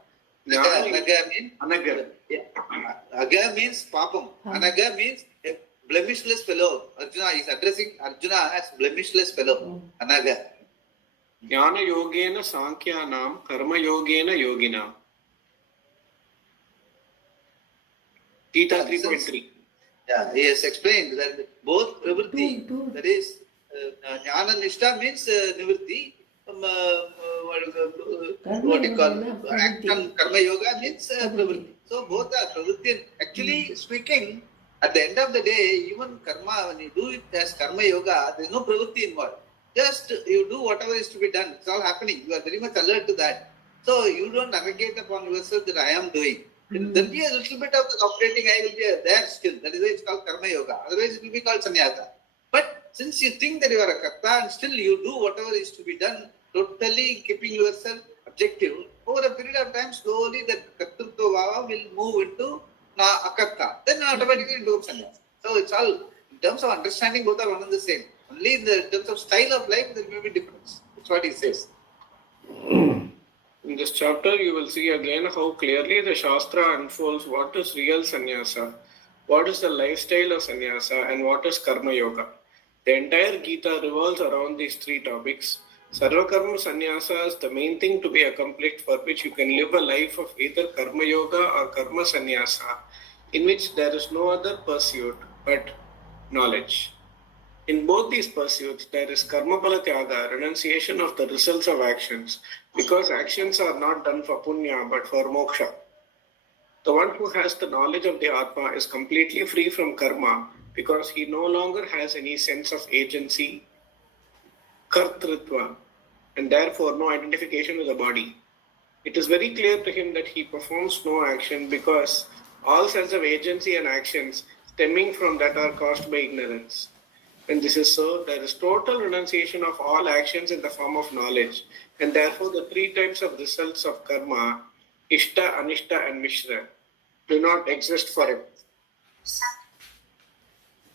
Naga means anaga. Aga means papam. Anaga means a blemishless fellow. Arjuna is addressing Arjuna as blemishless fellow. Anaga. Jnana yogena sankhyanam karma yogena yogina. Gita 3.3. Yeah, he has explained that both pravritti, Two. that is, jnana nishta means nivritti. What you call action, karma yoga means pravritti. So both are pravritti. Actually speaking, at the end of the day, even karma, when you do it as karma yoga, there is no pravritti involved. Just you do whatever is to be done. It's all happening. You are very much alert to that. So you don't navigate upon yourself that I am doing. There will be a little bit of the operating I will be there still. That is why it's called karma yoga. Otherwise it will be called sannyasa. But since you think that you are a karta and still you do whatever is to be done, totally keeping yourself objective, over a period of time slowly that kartrutva bhava will move into akarta. Then automatically it becomes sannyasa. So it's all, in terms of understanding, both are one and the same. Only in the terms of style of life there may be difference. That's what he says. In this chapter, you will see again how clearly the Shastra unfolds what is real sannyasa, what is the lifestyle of sannyasa, and what is karma yoga. The entire Gita revolves around these three topics. Sarva karma sannyasa is the main thing to be accomplished, for which you can live a life of either karma yoga or karma sannyasa, in which there is no other pursuit but knowledge. In both these pursuits, there is karma pala tyaga, renunciation of the results of actions, because actions are not done for punya but for moksha. The one who has the knowledge of the Atma is completely free from karma, because he no longer has any sense of agency, kartritva, and therefore no identification with the body. It is very clear to him that he performs no action, because all sense of agency and actions stemming from that are caused by ignorance. When this is so, there is total renunciation of all actions in the form of knowledge, and therefore the three types of results of karma, ishta, anishta and mishra, do not exist for him.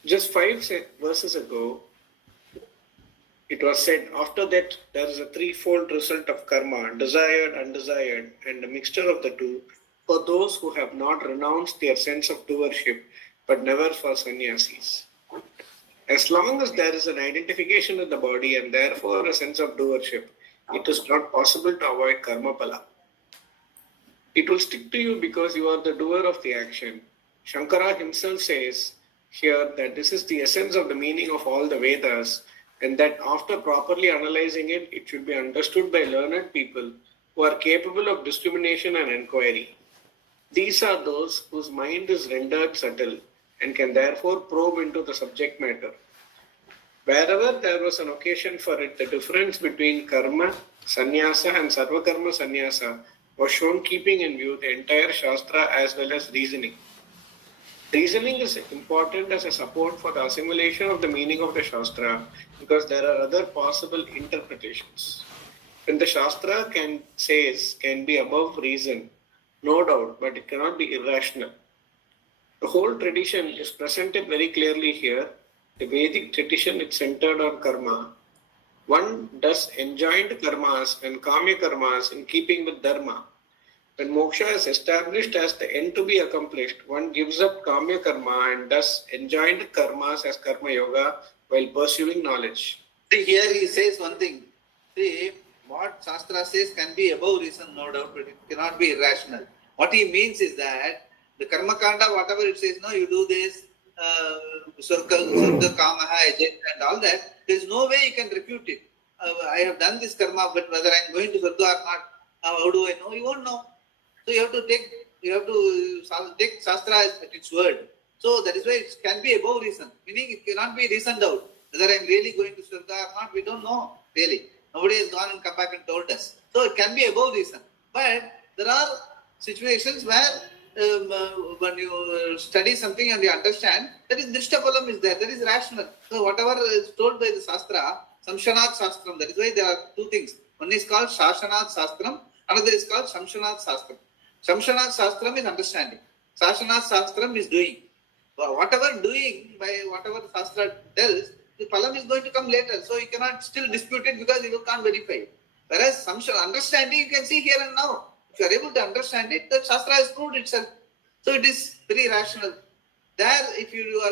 Just 5 verses ago, it was said, after that there is a threefold result of karma, desired, undesired, and a mixture of the two, for those who have not renounced their sense of doership, but never for sannyasis. As long as there is an identification with the body and therefore a sense of doership, it is not possible to avoid karma pala. It will stick to you because you are the doer of the action. Shankara himself says here that this is the essence of the meaning of all the Vedas, and that after properly analyzing it, it should be understood by learned people who are capable of discrimination and inquiry. These are those whose mind is rendered subtle and can therefore probe into the subject matter. Wherever there was an occasion for it, the difference between karma, sannyasa and sarva karma sannyasa was shown, keeping in view the entire Shastra as well as reasoning. Reasoning is important as a support for the assimilation of the meaning of the Shastra, because there are other possible interpretations. When the Shastra can be above reason, no doubt, but it cannot be irrational. The whole tradition is presented very clearly here. The Vedic tradition is centered on karma. One does enjoined karmas and kamya karmas in keeping with dharma. When moksha is established as the end to be accomplished, one gives up kamya karma and does enjoined karmas as karma yoga while pursuing knowledge. See, here he says one thing. See, what Shastra says can be above reason, no doubt, but it cannot be irrational. What he means is that the karma kanda, whatever it says, no, you do this, surga kamaha, and all that, there is no way you can refute it. I have done this karma, but whether I am going to surga or not, how do I know? You won't know. So you have to take Shastra as its word. So that is why it can be above reason, meaning it cannot be reasoned out. Whether I am really going to surga or not, we don't know really. Nobody has gone and come back and told us. So it can be above reason. But there are situations where when you study something and you understand, that is Nishtaphalam is there, that is rational. So whatever is told by the Shastra, Samshanat Shastram, that is why there are two things. One is called Shashanat Shastram, another is called Samshanat Shastram. Samshanat Shastram is understanding. Shashanat Shastram is doing. Whatever doing by whatever Shastra tells, the phalam is going to come later. So you cannot still dispute it because you can't verify. Whereas understanding you can see here and now. If you are able to understand it, the Shastra has proved itself. So it is very rational. There, if you are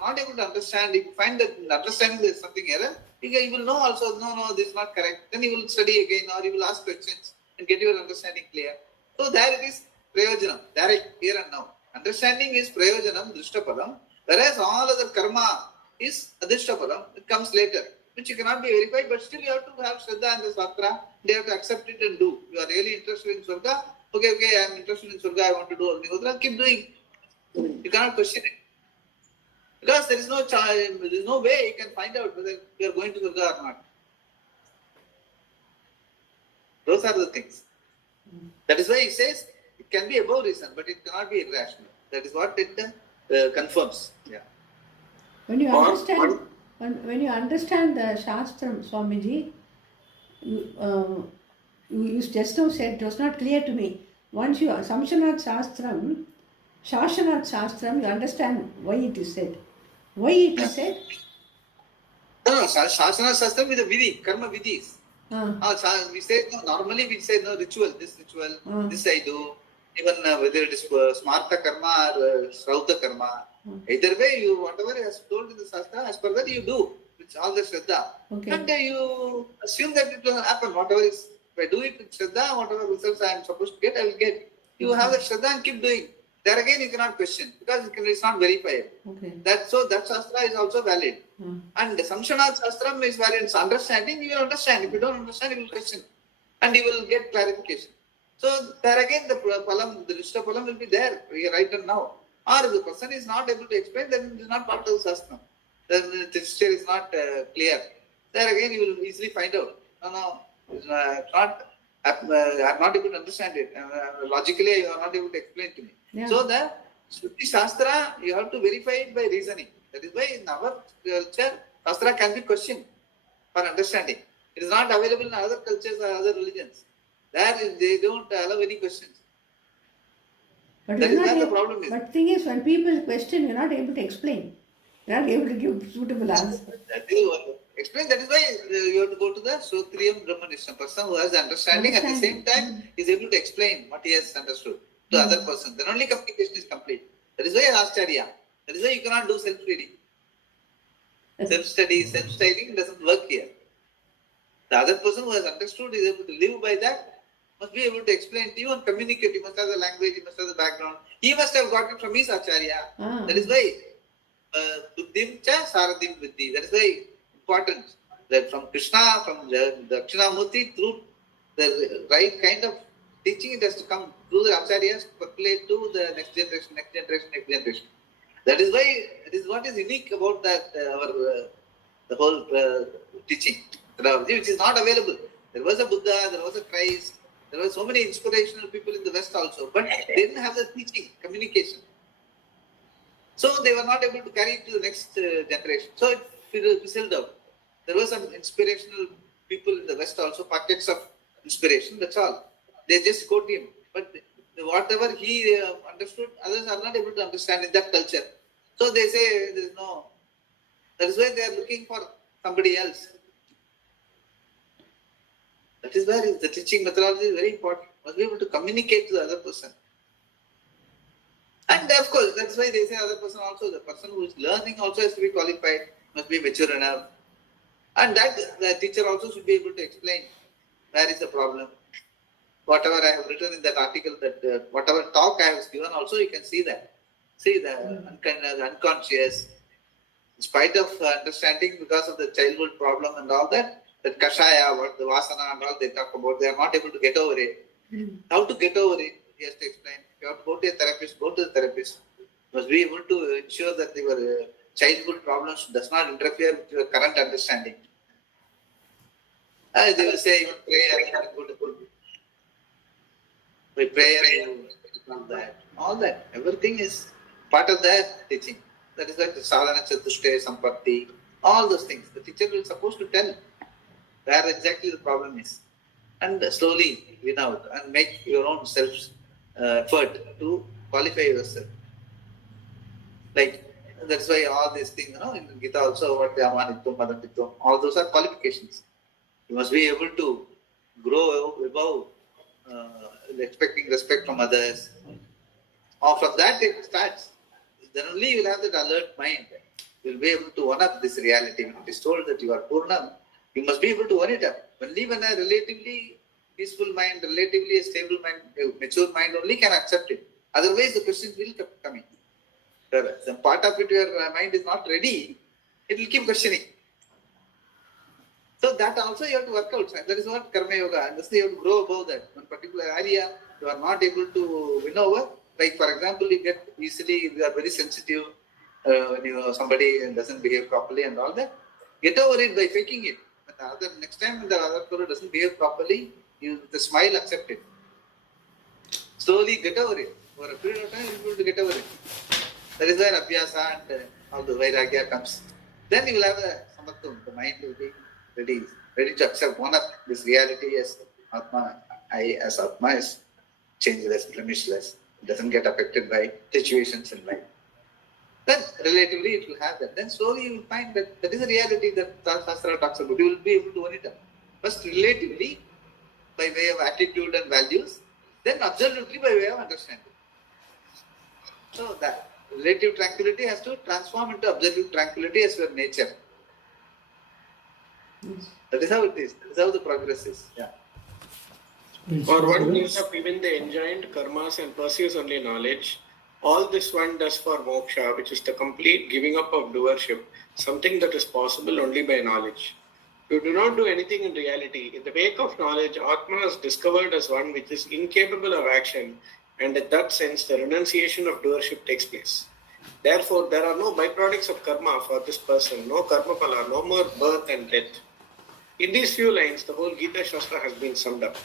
not able to understand, if you find that understanding there is something error, you will know also, no, this is not correct. Then you will study again or you will ask questions and get your understanding clear. So there it is prayojanam, direct, here and now. Understanding is prayojanam, drishtapadam, whereas all other karma is adhishtapadam, it comes later, which you cannot be verified, but still you have to have Shraddha and the Shastra, they have to accept it and do. You are really interested in Swarga, okay, I am interested in Swarga, I want to do Agnihotra, keep doing. You cannot question it. Because there is no way you can find out whether you are going to Swarga or not. Those are the things. That is why he says it can be above reason, but it cannot be irrational. That is what it confirms. Yeah. When you understand the Shastram, Swamiji, you just now said, it was not clear to me. Once you Samshanat Shastram, Shashanat Shastram, you understand why it is said. Why it is said? No, Shashanat Shastram is a vidhi, karma vidhis. We say normally we say ritual, this I do. Even whether it is smarta karma or srauta karma. Either way, whatever is told in the Shastra, as per that you do. With It's all the Shraddha. Okay. And you assume that it will happen. Whatever is, if I do it with Shraddha, whatever results I am supposed to get, I will get. You have the Shraddha and keep doing. There again you cannot question because it's not verified. Okay. That Shastra is also valid. And the Samshana Shastra is valid. It's understanding, you will understand. If you don't understand, you will question. And you will get clarification. So there again the Palam, the Rishta Palam will be there right now. Or if the person is not able to explain, then it is not part of the Shastra. Then the texture is not clear. There again you will easily find out. No, it's not. I'm not able to understand it. Logically, you are not able to explain to me. Yeah. So the Shruti Shastra, you have to verify it by reasoning. That is why in our culture, Shastra can be questioned for understanding. It is not available in other cultures or other religions. There they don't allow any questions. But That you're is not where the able- problem is. But thing is, when people question, you're not able to explain. You're not able to give suitable answer. That is what explain. That is why you have to go to the Sotriyam Brahmanisham, person who has understanding at the same time is able to explain what he has understood to other person. Then only communication is complete. That is why Acharya. That is why you cannot do self-reading. Self-study, self-styling doesn't work here. The other person who has understood is able to live by that, must be able to explain to you and communicate. He must have the language, he must have the background. He must have got it from his Acharya. That is why Buddhim cha Saradim Buddhi. That is why important that from Krishna, from the Dakshinamurti, through the right kind of teaching, it has to come through the Acharyas, percolate to the next generation, next generation, next generation. That is why it is what is unique about that the whole teaching, which is not available. There was a Buddha, there was a Christ, there were so many inspirational people in the West also, but they didn't have the teaching, communication. So they were not able to carry it to the next generation. So it fizzled out. There were some inspirational people in the West also, pockets of inspiration, that's all. They just quote him. But whatever he understood, others are not able to understand in that culture. So they say there is no. That is why they are looking for somebody else. That is where the teaching methodology is very important. Must be able to communicate to the other person. And of course, that's why they say other person also, the person who is learning also has to be qualified, must be mature enough. And that the teacher also should be able to explain where is the problem. Whatever I have written in that article, that whatever talk I have given also, you can see that. See the unconscious, in spite of understanding because of the childhood problem and all that Kashaya, what the Vasana and all they talk about, they are not able to get over it. How to get over it, he has to explain. You have to go to a therapist, go to the therapist. You must be able to ensure that your childhood problems does not interfere with your current understanding. They will say, even prayer, good. With prayer, you become that. All that, everything is part of that teaching. That is like the sadhana, chatushtaya, sampatti, all those things. The teacher will supposed to tell where exactly the problem is. And slowly win out and make your own self effort to qualify yourself. Like, that's why all these things, in Gita also, what the Amanitvam, Madantitvam, all those are qualifications. You must be able to grow above expecting respect from others. Or from that it starts. Then only you will have that alert mind. You will be able to one up this reality. When it is told that you are Purnam, you must be able to one it up. Only when a relatively peaceful mind, relatively a stable mind, a mature mind only can accept it. Otherwise the questions will keep coming. Some part of it, your mind is not ready, it will keep questioning. So that also you have to work out. That is what Karma Yoga. And you have to grow above that. One particular area you are not able to win over. Like for example, you get easily, you are very sensitive when somebody doesn't behave properly and all that. Get over it by faking it. Next time the other fellow doesn't behave properly, you with a smile accept it. Slowly get over it. For a period of time you will be able to get over it. That is where Abhyasa and all the Vairagya comes. Then you will have a Samatvam. The mind will be ready to accept one of this reality as Atma. I as Atma is changeless, blemishless. It doesn't get affected by situations in life. Then relatively it will have that. Then slowly you will find that that is a reality that Shastra talks about. You will be able to own it up. First relatively by way of attitude and values, then absolutely by way of understanding. So that relative tranquility has to transform into absolute tranquility as your nature. That is how it is. That is how the progress is. Yeah. Or one gives up even the enjoined karmas and pursues only knowledge. All this one does for moksha, which is the complete giving up of doership, something that is possible only by knowledge. You do not do anything in reality. In the wake of knowledge, Atma is discovered as one which is incapable of action, and in that sense, the renunciation of doership takes place. Therefore, there are no byproducts of karma for this person, no karma phala, no more birth and death. In these few lines, the whole Gita Shastra has been summed up.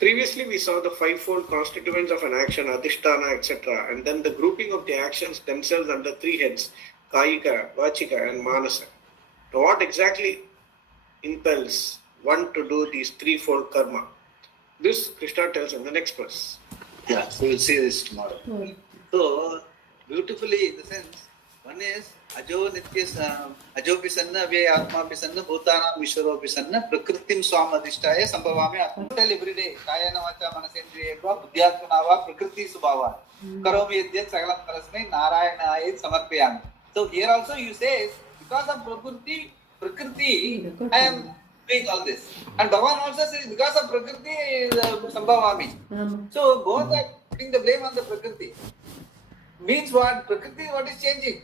Previously, we saw the fivefold constituents of an action, adhisthana, etc., and then the grouping of the actions themselves under three heads, kayika, vachika, and manasa. Now, what exactly impels one to do these threefold karma? This Krishna tells in the next verse. Yeah, so we'll see this tomorrow. So, beautifully, in the sense, one is Ajo Nitya Ajopi Sanna, Vyatma Sanna, Bhutana, Vishwaropi Sanna, Prakritim Swamadhishtaya, Sambhavami Atma. Tell every day, Kayana Vacha Manasendriyeva, Buddhyatmanava, Prakriti Subhava, Karomi Yadhyat Sagalam Parasmai, Narayana Ayat Samarpayami. So here also you say, because of Prakriti, I am doing all this. And Bhagavan also says, because of Prakriti, Sambhavami. So both are putting the blame on the Prakriti. Means what? Prakriti, what is changing?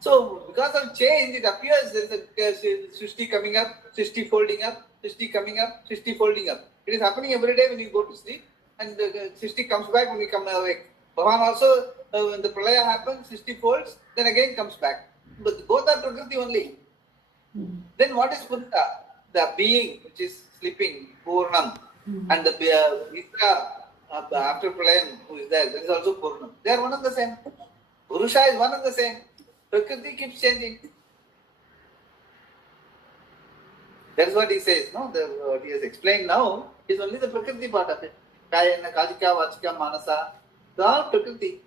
So, because of change, it appears there is a Srishti coming up, Srishti folding up, Srishti coming up, Srishti folding up. It is happening every day when you go to sleep, and the Srishti comes back when you come awake. Bhagavan also, when the Pralaya happens, Srishti folds, then again comes back. But both are Prakriti only. Then what is Purta? The being which is sleeping, Purnam, and the Vitra, after Pralayam, who is there, that is also Purnam. They are one and the same. Purusha is one and the same. Prakriti keeps changing. That is what he says, no? What he has explained now is only the Prakriti part of it. Kayana, Kajika, Vachika, Manasa, they are all Prakriti.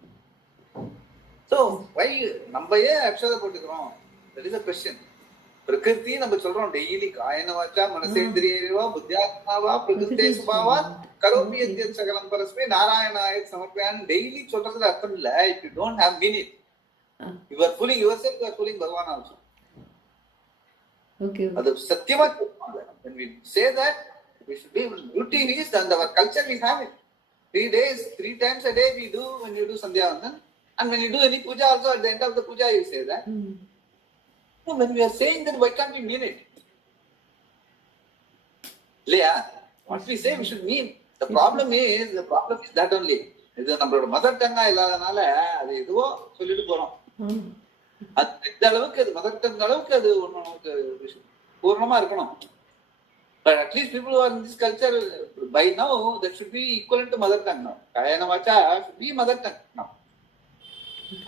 So, why Nambaye Akshara Potikron? That is a question. Prakriti, நம்ம சொல்றோம் daily காயன வாச்சா மனசேந்திரியேவா புத்தியாத்மாவா பிரகிருதே சுபாவா கரோமி யத்யத் சகலம் பரஸ்மே நாராயணாய சமர்ப்பயான் daily சொல்றதுல அர்த்தம் இல்ல. If you don't have meaning, you are fooling yourself, you are fooling Bhagavan also. Okay. அது சத்தியமா when we say that, we should be beauty is and our culture we have it. 3 times a day we do when you do Sandhya Vandan, and when you do any puja also at the end of the puja you say that. So when we are saying that, why can't we mean it? Leah, what we say we should mean. The problem is that only. இது நம்மளோட mother tanka இல்லாதனால அது எதுவோ சொல்லிட்டு போறோம். அது இந்த அளவுக்கு அது மதர் டங் அளவுக்கு அது நமக்கு பூர்ணமா இருக்கணும். But at least people who are in this culture, by now, that should be equivalent to mother tongue now. Kayana vacha should be mother tongue now.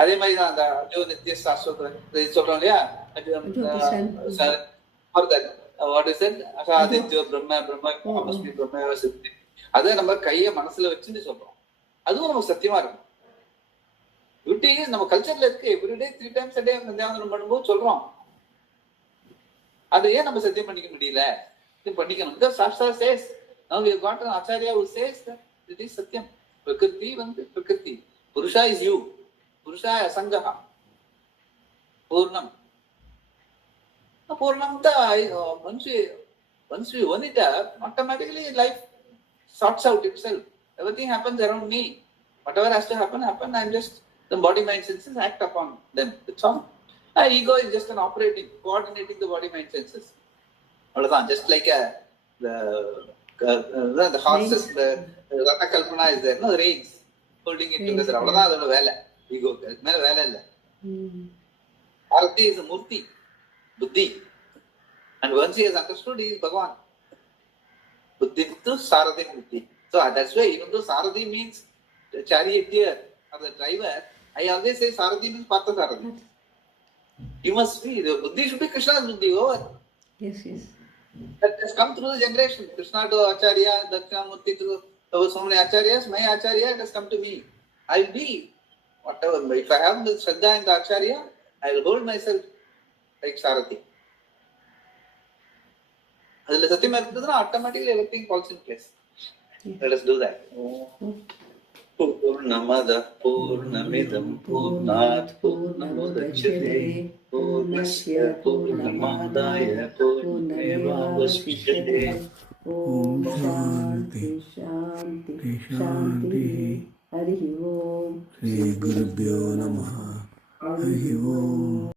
அதே மாதிரி தான் அந்த அஜோ நித்திய சாஸ்வத சொல்றோம் இல்லையா, வாட் இஸ் இட், அசாதித்யோ பிரம்ம பிரம்மஸ்மி பிரம்ம சித்தி, அதை நம்ம கையை மனசுல வச்சுட்டு சொல்றோம். அதுவும் நமக்கு சத்தியமா இருக்கும். பியூட்டி நம்ம கல்ச்சர்ல இருக்கு. எவ்ரிடே 3 times a day சந்தியாவந்தனம் பண்ணும்போது சொல்றோம். அதை ஏன் நம்ம சத்தியம் பண்ணிக்க முடியல? இது பண்ணிக்கணும். Because Shastra says, now we have got an Acharya who says that it is Satyam. Prakriti Prakriti. Purusha is you. Purusha asangaha. Purnam. Purnam, once we own it up, automatically life sorts out itself. Everything happens around me. Whatever has to happen, I'm just, the body, mind, senses act upon them. That's all. Our ego is just an operating, coordinating the body, mind, senses. Just like the horses, the Rata Kalpana is there, no, the reins, holding it together. That's the ego. Arati is a murti, buddhi. And once he has understood, he is Bhagavan. Buddhi to Sarati Murti. So that's why, even though Sarati means the charioteer or the driver, I always say Sarati means Partha Sarati. You must be, the buddhi should be Krishna's buddhi over. Yes. That has come through the generation. Krishna to Acharya, Dakshinamurti to so many Acharyas, my Acharya, it has come to me. I will be, whatever, if I have the Shraddha in the Acharya, I will hold myself like Sarati. Automatically everything falls in place. Let us do that. Purnamada Purnamidam Purnat Purnamudachyate Purnasya Purnamadaya Purnamevavasishyate. Om Shanti Shanti Shanti. Hari Om. Shri Gurubhyo Namaha. Hari Om.